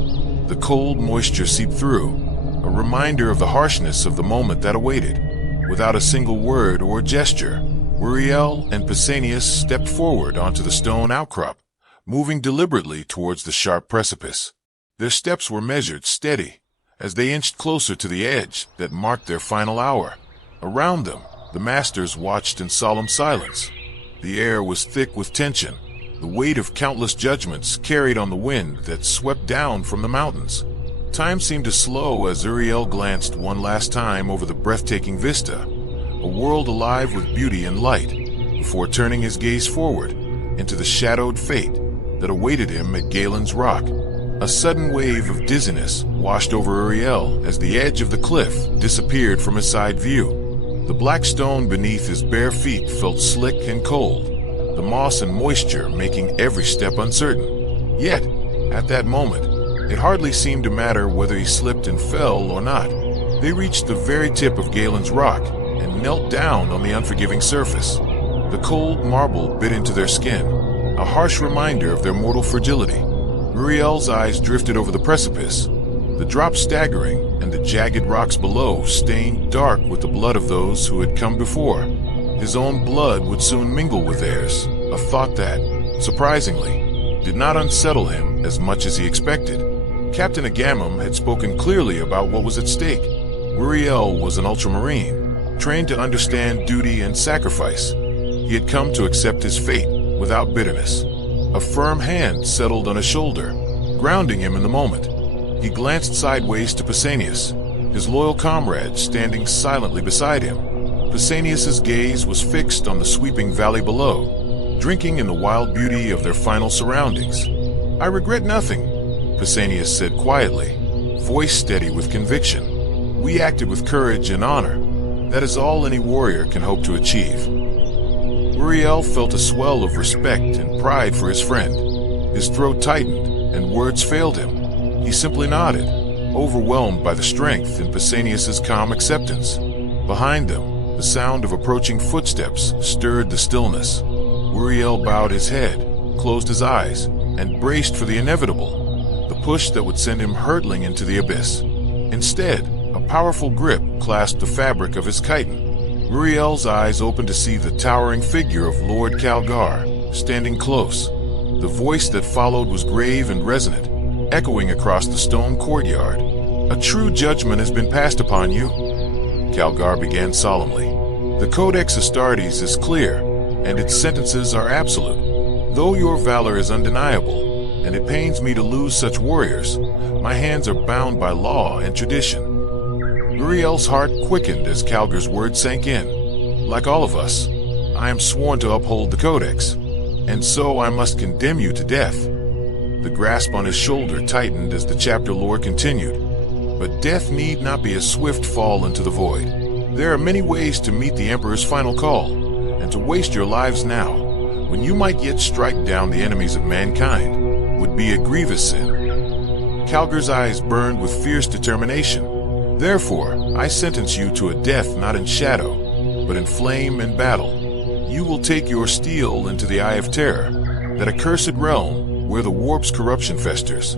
The cold moisture seeped through, a reminder of the harshness of the moment that awaited. Without a single word or gesture, Uriel and Pausanias stepped forward onto the stone outcrop, moving deliberately towards the sharp precipice. Their steps were measured, steady, as they inched closer to the edge that marked their final hour. Around them, the masters watched in solemn silence. The air was thick with tension, the weight of countless judgments carried on the wind that swept down from the mountains. Time seemed to slow as Uriel glanced one last time over the breathtaking vista, a world alive with beauty and light, before turning his gaze forward into the shadowed fate that awaited him at Galen's Rock. A sudden wave of dizziness washed over Uriel as the edge of the cliff disappeared from his side view. The black stone beneath his bare feet felt slick and cold, the moss and moisture making every step uncertain. Yet, at that moment, it hardly seemed to matter whether he slipped and fell or not. They reached the very tip of Galen's Rock and knelt down on the unforgiving surface. The cold marble bit into their skin, a harsh reminder of their mortal fragility. Uriel's eyes drifted over the precipice, the drop staggering and the jagged rocks below stained dark with the blood of those who had come before. His own blood would soon mingle with theirs, a thought that, surprisingly, did not unsettle him as much as he expected. Captain Agamem had spoken clearly about what was at stake. Uriel was an Ultramarine, trained to understand duty and sacrifice. He had come to accept his fate without bitterness. A firm hand settled on his shoulder, grounding him in the moment. He glanced sideways to Pausanias, his loyal comrade standing silently beside him. Pausanias' gaze was fixed on the sweeping valley below, drinking in the wild beauty of their final surroundings. "I regret nothing," Pausanias said quietly, voice steady with conviction. "We acted with courage and honor. That is all any warrior can hope to achieve." Uriel felt a swell of respect and pride for his friend. His throat tightened, and words failed him. He simply nodded, overwhelmed by the strength in Pausanias' calm acceptance. Behind them, the sound of approaching footsteps stirred the stillness. Uriel bowed his head, closed his eyes, and braced for the inevitable, the push that would send him hurtling into the abyss. Instead, a powerful grip clasped the fabric of his chiton. Uriel's eyes opened to see the towering figure of Lord Calgar, standing close. The voice that followed was grave and resonant, echoing across the stone courtyard. "A true judgment has been passed upon you," Calgar began solemnly. "The Codex Astartes is clear, and its sentences are absolute. Though your valor is undeniable, and it pains me to lose such warriors, my hands are bound by law and tradition." Uriel's heart quickened as Calgar's words sank in. "Like all of us, I am sworn to uphold the Codex, and so I must condemn you to death." The grasp on his shoulder tightened as the chapter lord continued. "But death need not be a swift fall into the void. There are many ways to meet the Emperor's final call, and to waste your lives now, when you might yet strike down the enemies of mankind, would be a grievous sin." Calgar's eyes burned with fierce determination. "Therefore, I sentence you to a death not in shadow, but in flame and battle. You will take your steel into the Eye of Terror, that accursed realm where the warp's corruption festers.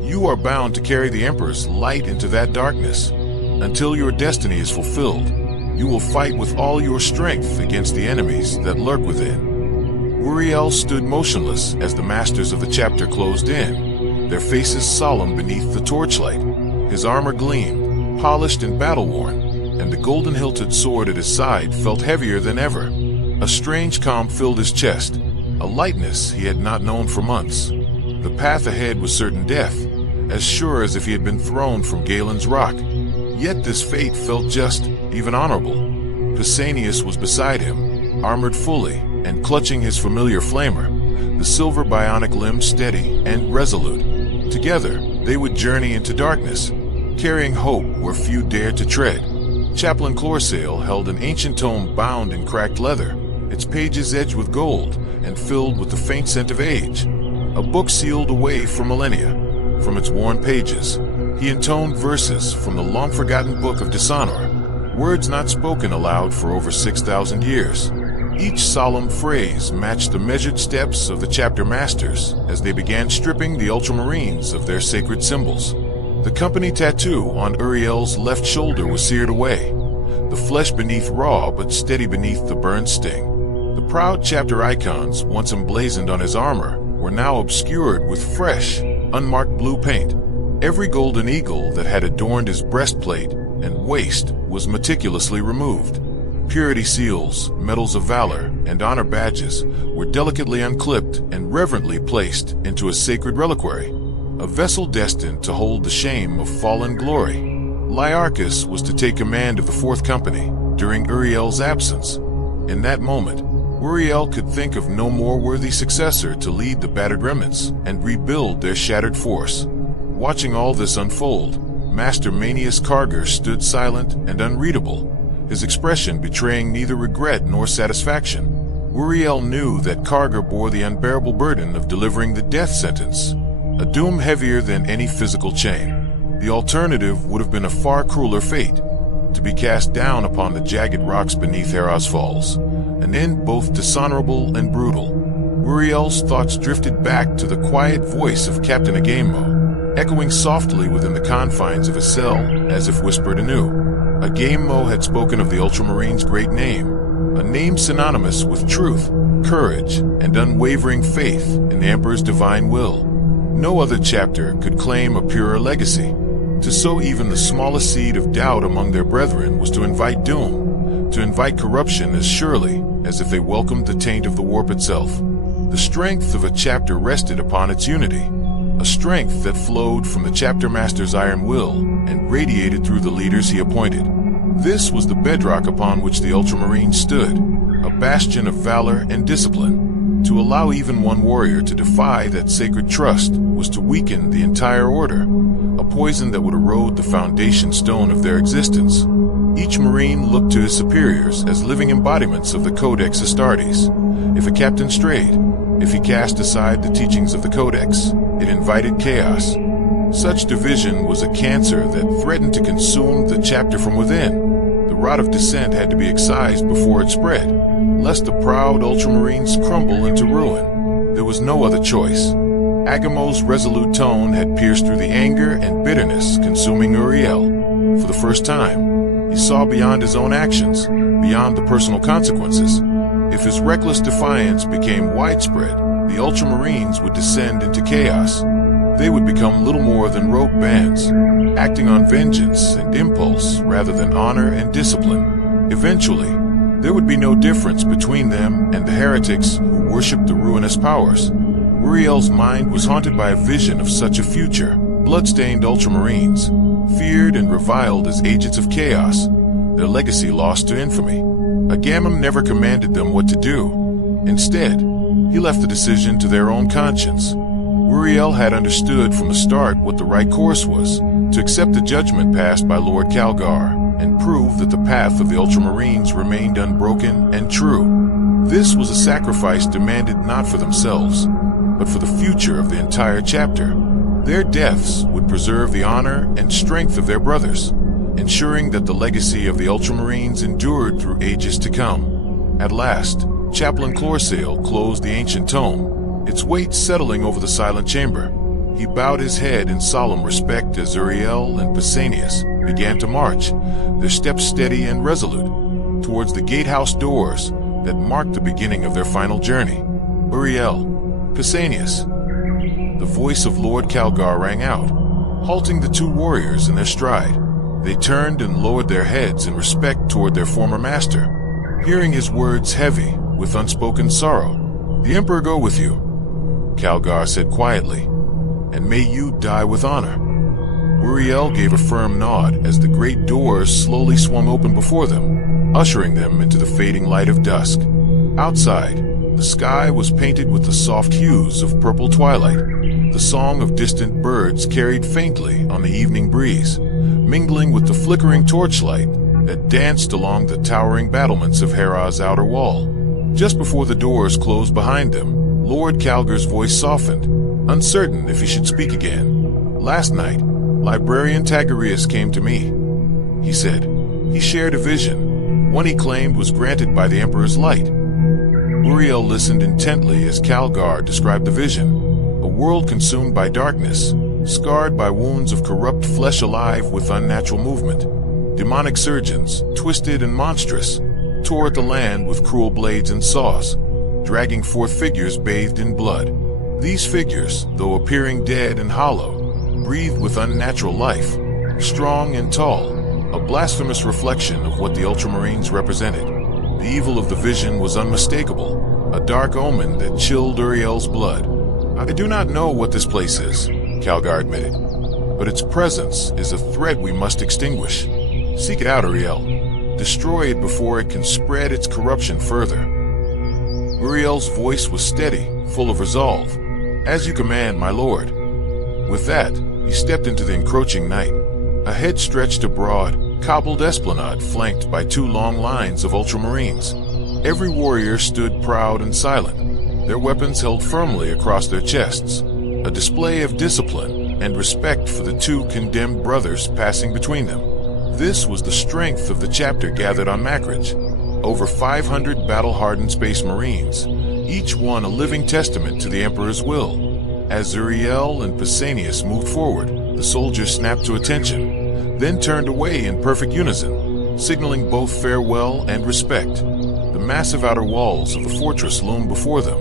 You are bound to carry the Emperor's light into that darkness. Until your destiny is fulfilled, you will fight with all your strength against the enemies that lurk within." Uriel stood motionless as the masters of the chapter closed in, their faces solemn beneath the torchlight. His armor gleamed, polished and battle-worn, and the golden-hilted sword at his side felt heavier than ever. A strange calm filled his chest, a lightness he had not known for months. The path ahead was certain death, as sure as if he had been thrown from Galen's Rock. Yet this fate felt just, even honorable. Pausanias was beside him, armored fully, and clutching his familiar flamer, the silver bionic limbs steady and resolute. Together, they would journey into darkness, carrying hope where few dared to tread. Chaplain Clorsail held an ancient tome bound in cracked leather, its pages edged with gold and filled with the faint scent of age. A book sealed away for millennia. From its worn pages, he intoned verses from the long-forgotten book of Dishonor, words not spoken aloud for over 6,000 years. Each solemn phrase matched the measured steps of the chapter masters as they began stripping the Ultramarines of their sacred symbols. The company tattoo on Uriel's left shoulder was seared away, the flesh beneath raw but steady beneath the burned sting. The proud chapter icons once emblazoned on his armor were now obscured with fresh, unmarked blue paint. Every golden eagle that had adorned his breastplate and waist was meticulously removed. Purity seals, medals of valor, and honor badges were delicately unclipped and reverently placed into a sacred reliquary, a vessel destined to hold the shame of fallen glory. Lyarchus was to take command of the Fourth Company during Uriel's absence. In that moment, Uriel could think of no more worthy successor to lead the battered remnants and rebuild their shattered force. Watching all this unfold, Master Manius Kargar stood silent and unreadable, his expression betraying neither regret nor satisfaction. Uriel knew that Kargar bore the unbearable burden of delivering the death sentence, a doom heavier than any physical chain. The alternative would have been a far crueler fate, to be cast down upon the jagged rocks beneath Hera's Falls, an end both dishonorable and brutal. Uriel's thoughts drifted back to the quiet voice of Captain Agamo, echoing softly within the confines of his cell as if whispered anew. Agamo had spoken of the Ultramarines' great name, a name synonymous with truth, courage, and unwavering faith in the Emperor's divine will. No other chapter could claim a purer legacy. To sow even the smallest seed of doubt among their brethren was to invite doom, to invite corruption as surely as if they welcomed the taint of the warp itself. The strength of a chapter rested upon its unity, a strength that flowed from the chapter master's iron will and radiated through the leaders he appointed. This was the bedrock upon which the Ultramarines stood, a bastion of valor and discipline. To allow even one warrior to defy that sacred trust was to weaken the entire order, a poison that would erode the foundation stone of their existence. Each Marine looked to his superiors as living embodiments of the Codex Astartes. If a captain strayed, if he cast aside the teachings of the Codex, it invited chaos. Such division was a cancer that threatened to consume the chapter from within. The rot of dissent had to be excised before it spread, lest the proud Ultramarines crumble into ruin. There was no other choice. Agamo's resolute tone had pierced through the anger and bitterness consuming Uriel. For the first time, he saw beyond his own actions, beyond the personal consequences. If his reckless defiance became widespread, the Ultramarines would descend into chaos. They would become little more than rogue bands, acting on vengeance and impulse rather than honor and discipline. Eventually, there would be no difference between them and the heretics who worshipped the ruinous powers. Uriel's mind was haunted by a vision of such a future. Blood-stained Ultramarines, feared and reviled as agents of chaos, their legacy lost to infamy. Agamem never commanded them what to do. Instead, he left the decision to their own conscience. Uriel had understood from the start what the right course was, to accept the judgment passed by Lord Calgar and prove that the path of the Ultramarines remained unbroken and true. This was a sacrifice demanded not for themselves, but for the future of the entire chapter. Their deaths would preserve the honor and strength of their brothers, ensuring that the legacy of the Ultramarines endured through ages to come. At last, Chaplain Clorsail closed the ancient tome, its weight settling over the silent chamber. He bowed his head in solemn respect as Uriel and Pausanias began to march, their steps steady and resolute, towards the gatehouse doors that marked the beginning of their final journey. Uriel, Pausanias. The voice of Lord Calgar rang out, halting the two warriors in their stride. They turned and lowered their heads in respect toward their former master, hearing his words heavy with unspoken sorrow. "The Emperor go with you," Calgar said quietly, "and may you die with honor." Uriel gave a firm nod as the great doors slowly swung open before them, ushering them into the fading light of dusk. Outside, the sky was painted with the soft hues of purple twilight. The song of distant birds carried faintly on the evening breeze, mingling with the flickering torchlight that danced along the towering battlements of Hera's outer wall. Just before the doors closed behind them, Lord Calgar's voice softened, uncertain if he should speak again. "Last night, Librarian Tagrius came to me," he said. "He shared a vision, one he claimed was granted by the Emperor's light." Uriel listened intently as Calgar described the vision. A world consumed by darkness, scarred by wounds of corrupt flesh alive with unnatural movement. Demonic surgeons, twisted and monstrous, tore at the land with cruel blades and saws, dragging forth figures bathed in blood. These figures, though appearing dead and hollow, breathed with unnatural life, strong and tall, a blasphemous reflection of what the Ultramarines represented. The evil of the vision was unmistakable, a dark omen that chilled Uriel's blood. I do not know what this place is, Calgar admitted, but its presence is a threat we must extinguish. Seek it out, Uriel. Destroy it before it can spread its corruption further. Uriel's voice was steady, full of resolve. As you command, my lord. With that, he stepped into the encroaching night. Ahead stretched a broad, cobbled esplanade flanked by 2 long lines of Ultramarines. Every warrior stood proud and silent, their weapons held firmly across their chests, a display of discipline and respect for the 2 condemned brothers passing between them. This was the strength of the chapter gathered on Makridge. Over 500 battle-hardened Space Marines, each one a living testament to the Emperor's will. As Uriel and Pausanias moved forward, the soldiers snapped to attention, then turned away in perfect unison, signaling both farewell and respect. The massive outer walls of the fortress loomed before them,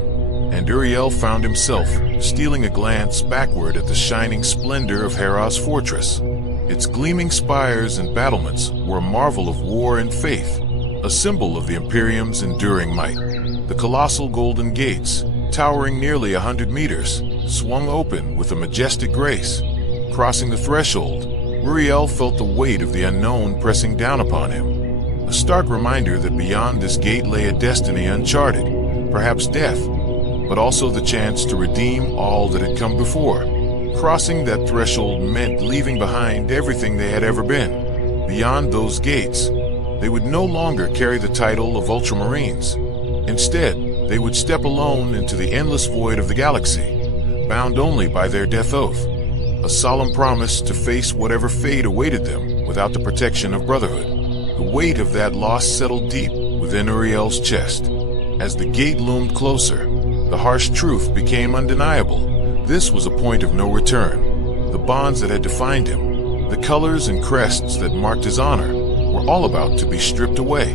and Uriel found himself stealing a glance backward at the shining splendor of Hera's fortress. Its gleaming spires and battlements were a marvel of war and faith, a symbol of the Imperium's enduring might. The colossal golden gates, towering nearly 100 meters, swung open with a majestic grace. Crossing the threshold, Uriel felt the weight of the unknown pressing down upon him. A stark reminder that beyond this gate lay a destiny uncharted, perhaps death, but also the chance to redeem all that had come before. Crossing that threshold meant leaving behind everything they had ever been. Beyond those gates, they would no longer carry the title of Ultramarines. Instead, they would step alone into the endless void of the galaxy, bound only by their death oath, a solemn promise to face whatever fate awaited them without the protection of brotherhood. The weight of that loss settled deep within Uriel's chest. As the gate loomed closer, the harsh truth became undeniable. This was a point of no return. The bonds that had defined him, the colors and crests that marked his honor, were all about to be stripped away.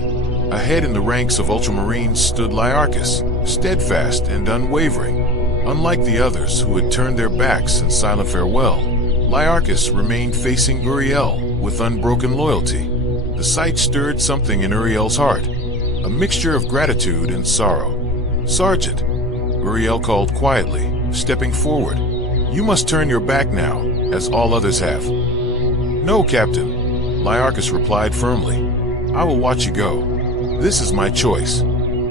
Ahead in the ranks of Ultramarines stood Lyarchus, steadfast and unwavering. Unlike the others who had turned their backs in silent farewell, Lyarchus remained facing Uriel with unbroken loyalty. The sight stirred something in Uriel's heart, a mixture of gratitude and sorrow. "Sergeant," Uriel called quietly, stepping forward. "You must turn your back now, as all others have." "No, Captain," Lyarchus replied firmly. "I will watch you go. This is my choice."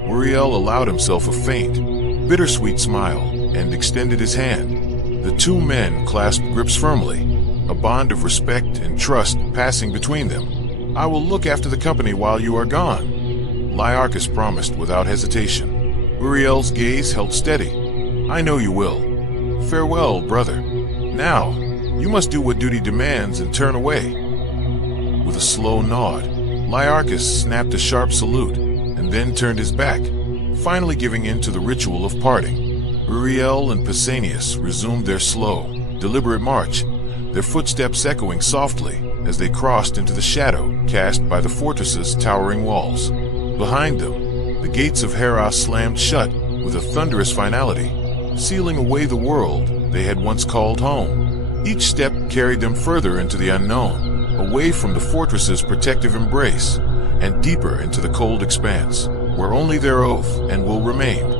Uriel allowed himself a faint, bittersweet smile and extended his hand. The 2 men clasped grips firmly, a bond of respect and trust passing between them. "I will look after the company while you are gone," Lyarchus promised without hesitation. Uriel's gaze held steady. "I know you will. Farewell, brother. Now, you must do what duty demands and turn away." With a slow nod, Lyarchus snapped a sharp salute and then turned his back, finally giving in to the ritual of parting. Uriel and Pausanias resumed their slow, deliberate march, their footsteps echoing softly as they crossed into the shadow cast by the fortress's towering walls. Behind them, the gates of Hera slammed shut with a thunderous finality, sealing away the world they had once called home. Each step carried them further into the unknown, away from the fortress's protective embrace, and deeper into the cold expanse, where only their oath and will remained.